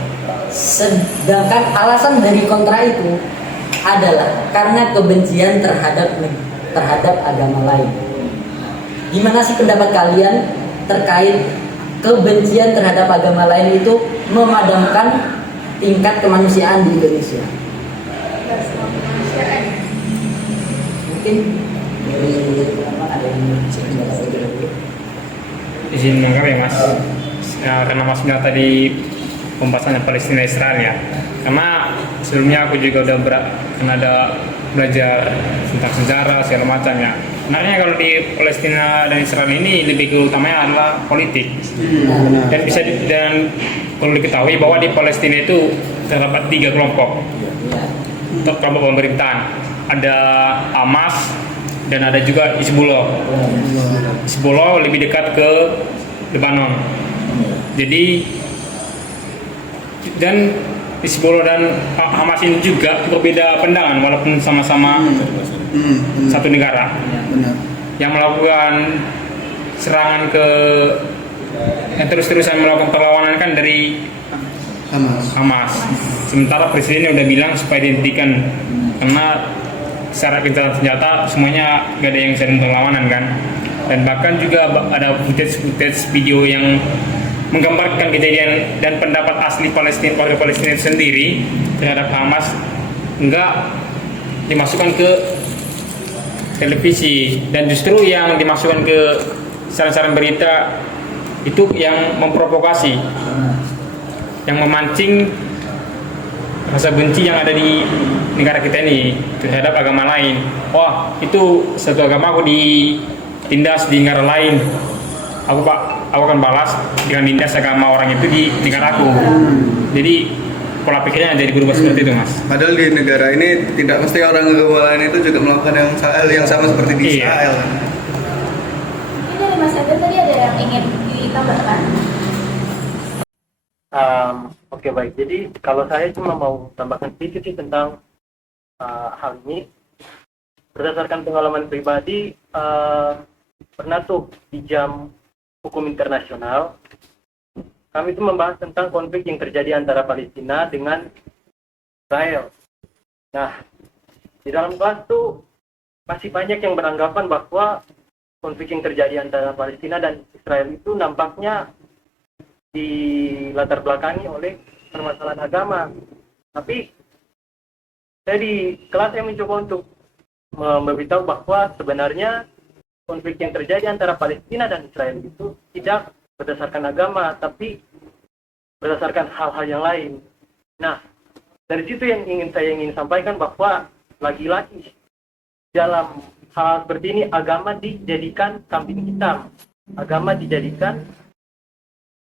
Sedangkan alasan dari kontra itu adalah karena kebencian terhadap agama lain. Gimana sih pendapat kalian terkait kebencian terhadap agama lain itu memadamkan tingkat kemanusiaan di Indonesia? Mungkin dari ada yang izin menangkap ya Mas. Karena Mas bilang tadi pembahasannya Palestina Israel ya. Karena sebelumnya aku juga udah belajar tentang sejarah segala macam ya. Sebenarnya kalau di Palestina dan Israel ini lebih ke utamanya adalah politik. Dan perlu diketahui bahwa di Palestina itu terdapat 3 kelompok. Kelompok pemerintahan. Ada Hamas dan ada juga Hizbullah. Hizbullah lebih dekat ke Lebanon. Jadi dan Hizbullah dan Hamas ini juga berbeda pandangan walaupun sama-sama satu negara. Yang melakukan serangan ke yang terus-terusan melakukan perlawanan kan dari Hamas. Sementara presidennya udah bilang supaya dihentikan karena secara gencatan senjata semuanya gak ada yang sedang perlawanan kan. Dan bahkan juga ada footage video yang menggambarkan kejadian dan pendapat asli warga Palestina sendiri terhadap Hamas enggak dimasukkan ke televisi, dan justru yang dimasukkan ke saran-saran berita itu yang memprovokasi, yang memancing rasa benci yang ada di negara kita ini terhadap agama lain. Wah, itu satu agama aku ditindas di negara lain, aku akan balas dengan nindas agama orang itu di negara aku. Jadi pola pikirnya jadi berubah seperti itu, Mas. Padahal di negara ini tidak mesti orang agama lain itu juga melakukan yang sama seperti di Israel. Ini dari Mas Eden tadi ada yang ingin ditambahkan? Oke, baik. Jadi kalau saya cuma mau tambahkan sedikit sih tentang hal ini. Berdasarkan pengalaman pribadi, pernah tuh di jam hukum internasional, kami itu membahas tentang konflik yang terjadi antara Palestina dengan Israel. Nah, di dalam kelas tuh masih banyak yang beranggapan bahwa konflik yang terjadi antara Palestina dan Israel itu nampaknya dilatar belakangi oleh permasalahan agama. Tapi saya di kelas saya mencoba untuk memberitahu bahwa sebenarnya konflik yang terjadi antara Palestina dan Israel itu tidak berdasarkan agama, tapi berdasarkan hal-hal yang lain. Nah, dari situ yang saya ingin sampaikan bahwa lagi-lagi dalam hal seperti ini agama dijadikan kambing hitam, agama dijadikan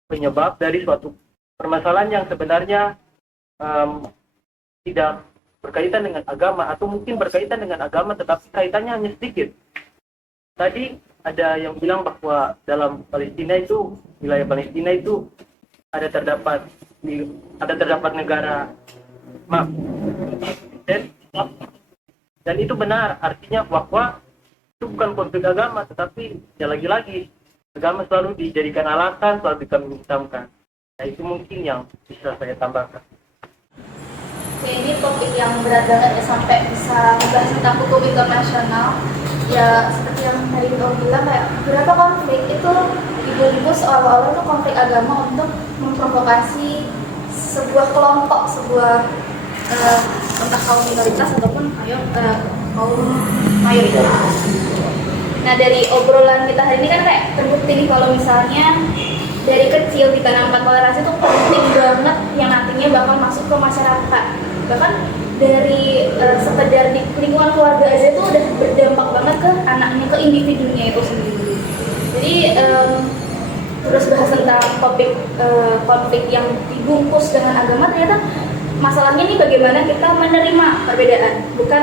penyebab dari suatu permasalahan yang sebenarnya tidak berkaitan dengan agama, atau mungkin berkaitan dengan agama tetapi kaitannya hanya sedikit. Tadi ada yang bilang bahwa dalam Palestina itu, wilayah Palestina itu ada terdapat negara, dan itu benar, artinya bahwa itu bukan konflik agama, tetapi ya lagi-lagi agama selalu dijadikan alasan, selalu dikambing hitamkan. Nah, itu mungkin yang bisa saya tambahkan. Oke, ini topik yang berat banget ya, sampai bisa membahas tentang hukum internasional. Ya seperti yang tadi Om bilang, kayak beberapa konflik itu dibungkus awal-awal itu konflik agama untuk memprovokasi sebuah kelompok, sebuah entah kaum minoritas ataupun kaum mayoritas. Nah, dari obrolan kita hari ini kan kayak terbukti nih kalau misalnya dari kecil ditanamkan toleransi itu penting banget yang nantinya bakal masuk ke masyarakat. Bahkan dari sekedar di lingkungan keluarga aja itu udah berdampak banget ke anaknya, ke individunya itu sendiri. Jadi terus bahas tentang topik konflik yang dibungkus dengan agama, ternyata masalahnya ini bagaimana kita menerima perbedaan, bukan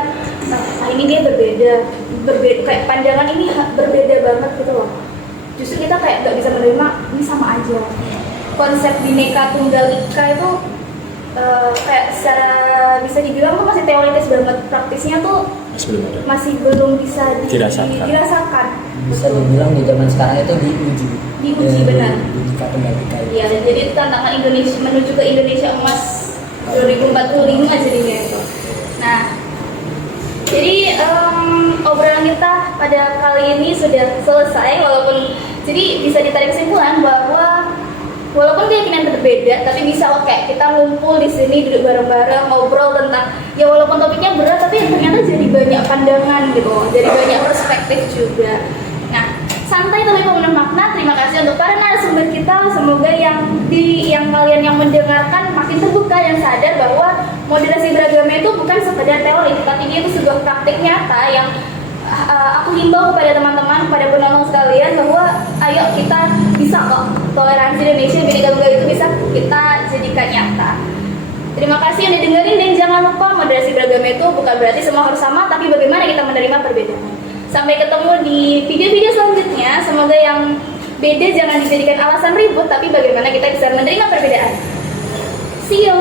ini dia berbeda, kayak pandangan ini berbeda banget gitu loh. Justru kita kayak nggak bisa menerima ini sama aja. Konsep Bhinneka Tunggal Ika itu kayak secara bisa dibilang tuh masih teoritis banget, praktisnya tuh masih belum bisa dirasakan. Bisa dibilang di zaman sekarang itu diuji benar. Bhinneka Tunggal Ika. Iya, jadi tantangan Indonesia menuju ke Indonesia emas 2045 jadinya itu. Nah, jadi obrolan kita pada kali ini sudah selesai, walaupun jadi bisa ditarik kesimpulan bahwa walaupun keyakinan berbeda, tapi bisa kita ngumpul di sini, duduk bareng-bareng, ngobrol tentang ya walaupun topiknya berat, tapi ternyata jadi banyak pandangan gitu, jadi banyak perspektif juga. Nah, santai tapi penuh makna. Terima kasih untuk para narasumber kita. Semoga yang kalian yang mendengarkan makin terbuka dan sadar bahwa moderasi beragama itu bukan sekedar teori, tapi dia itu sebuah praktik nyata yang aku himbau kepada teman-teman, kepada penonton sekalian bahwa ayo kita bisa kok toleransi Indonesia, Bhinneka Tunggal itu bisa kita jadikan nyata. Terima kasih yang didengerin, dan jangan lupa moderasi beragama itu bukan berarti semua harus sama, tapi bagaimana kita menerima perbedaan. Sampai ketemu di video-video selanjutnya. Semoga yang beda jangan dijadikan alasan ribut, tapi bagaimana kita bisa menerima perbedaan. See you.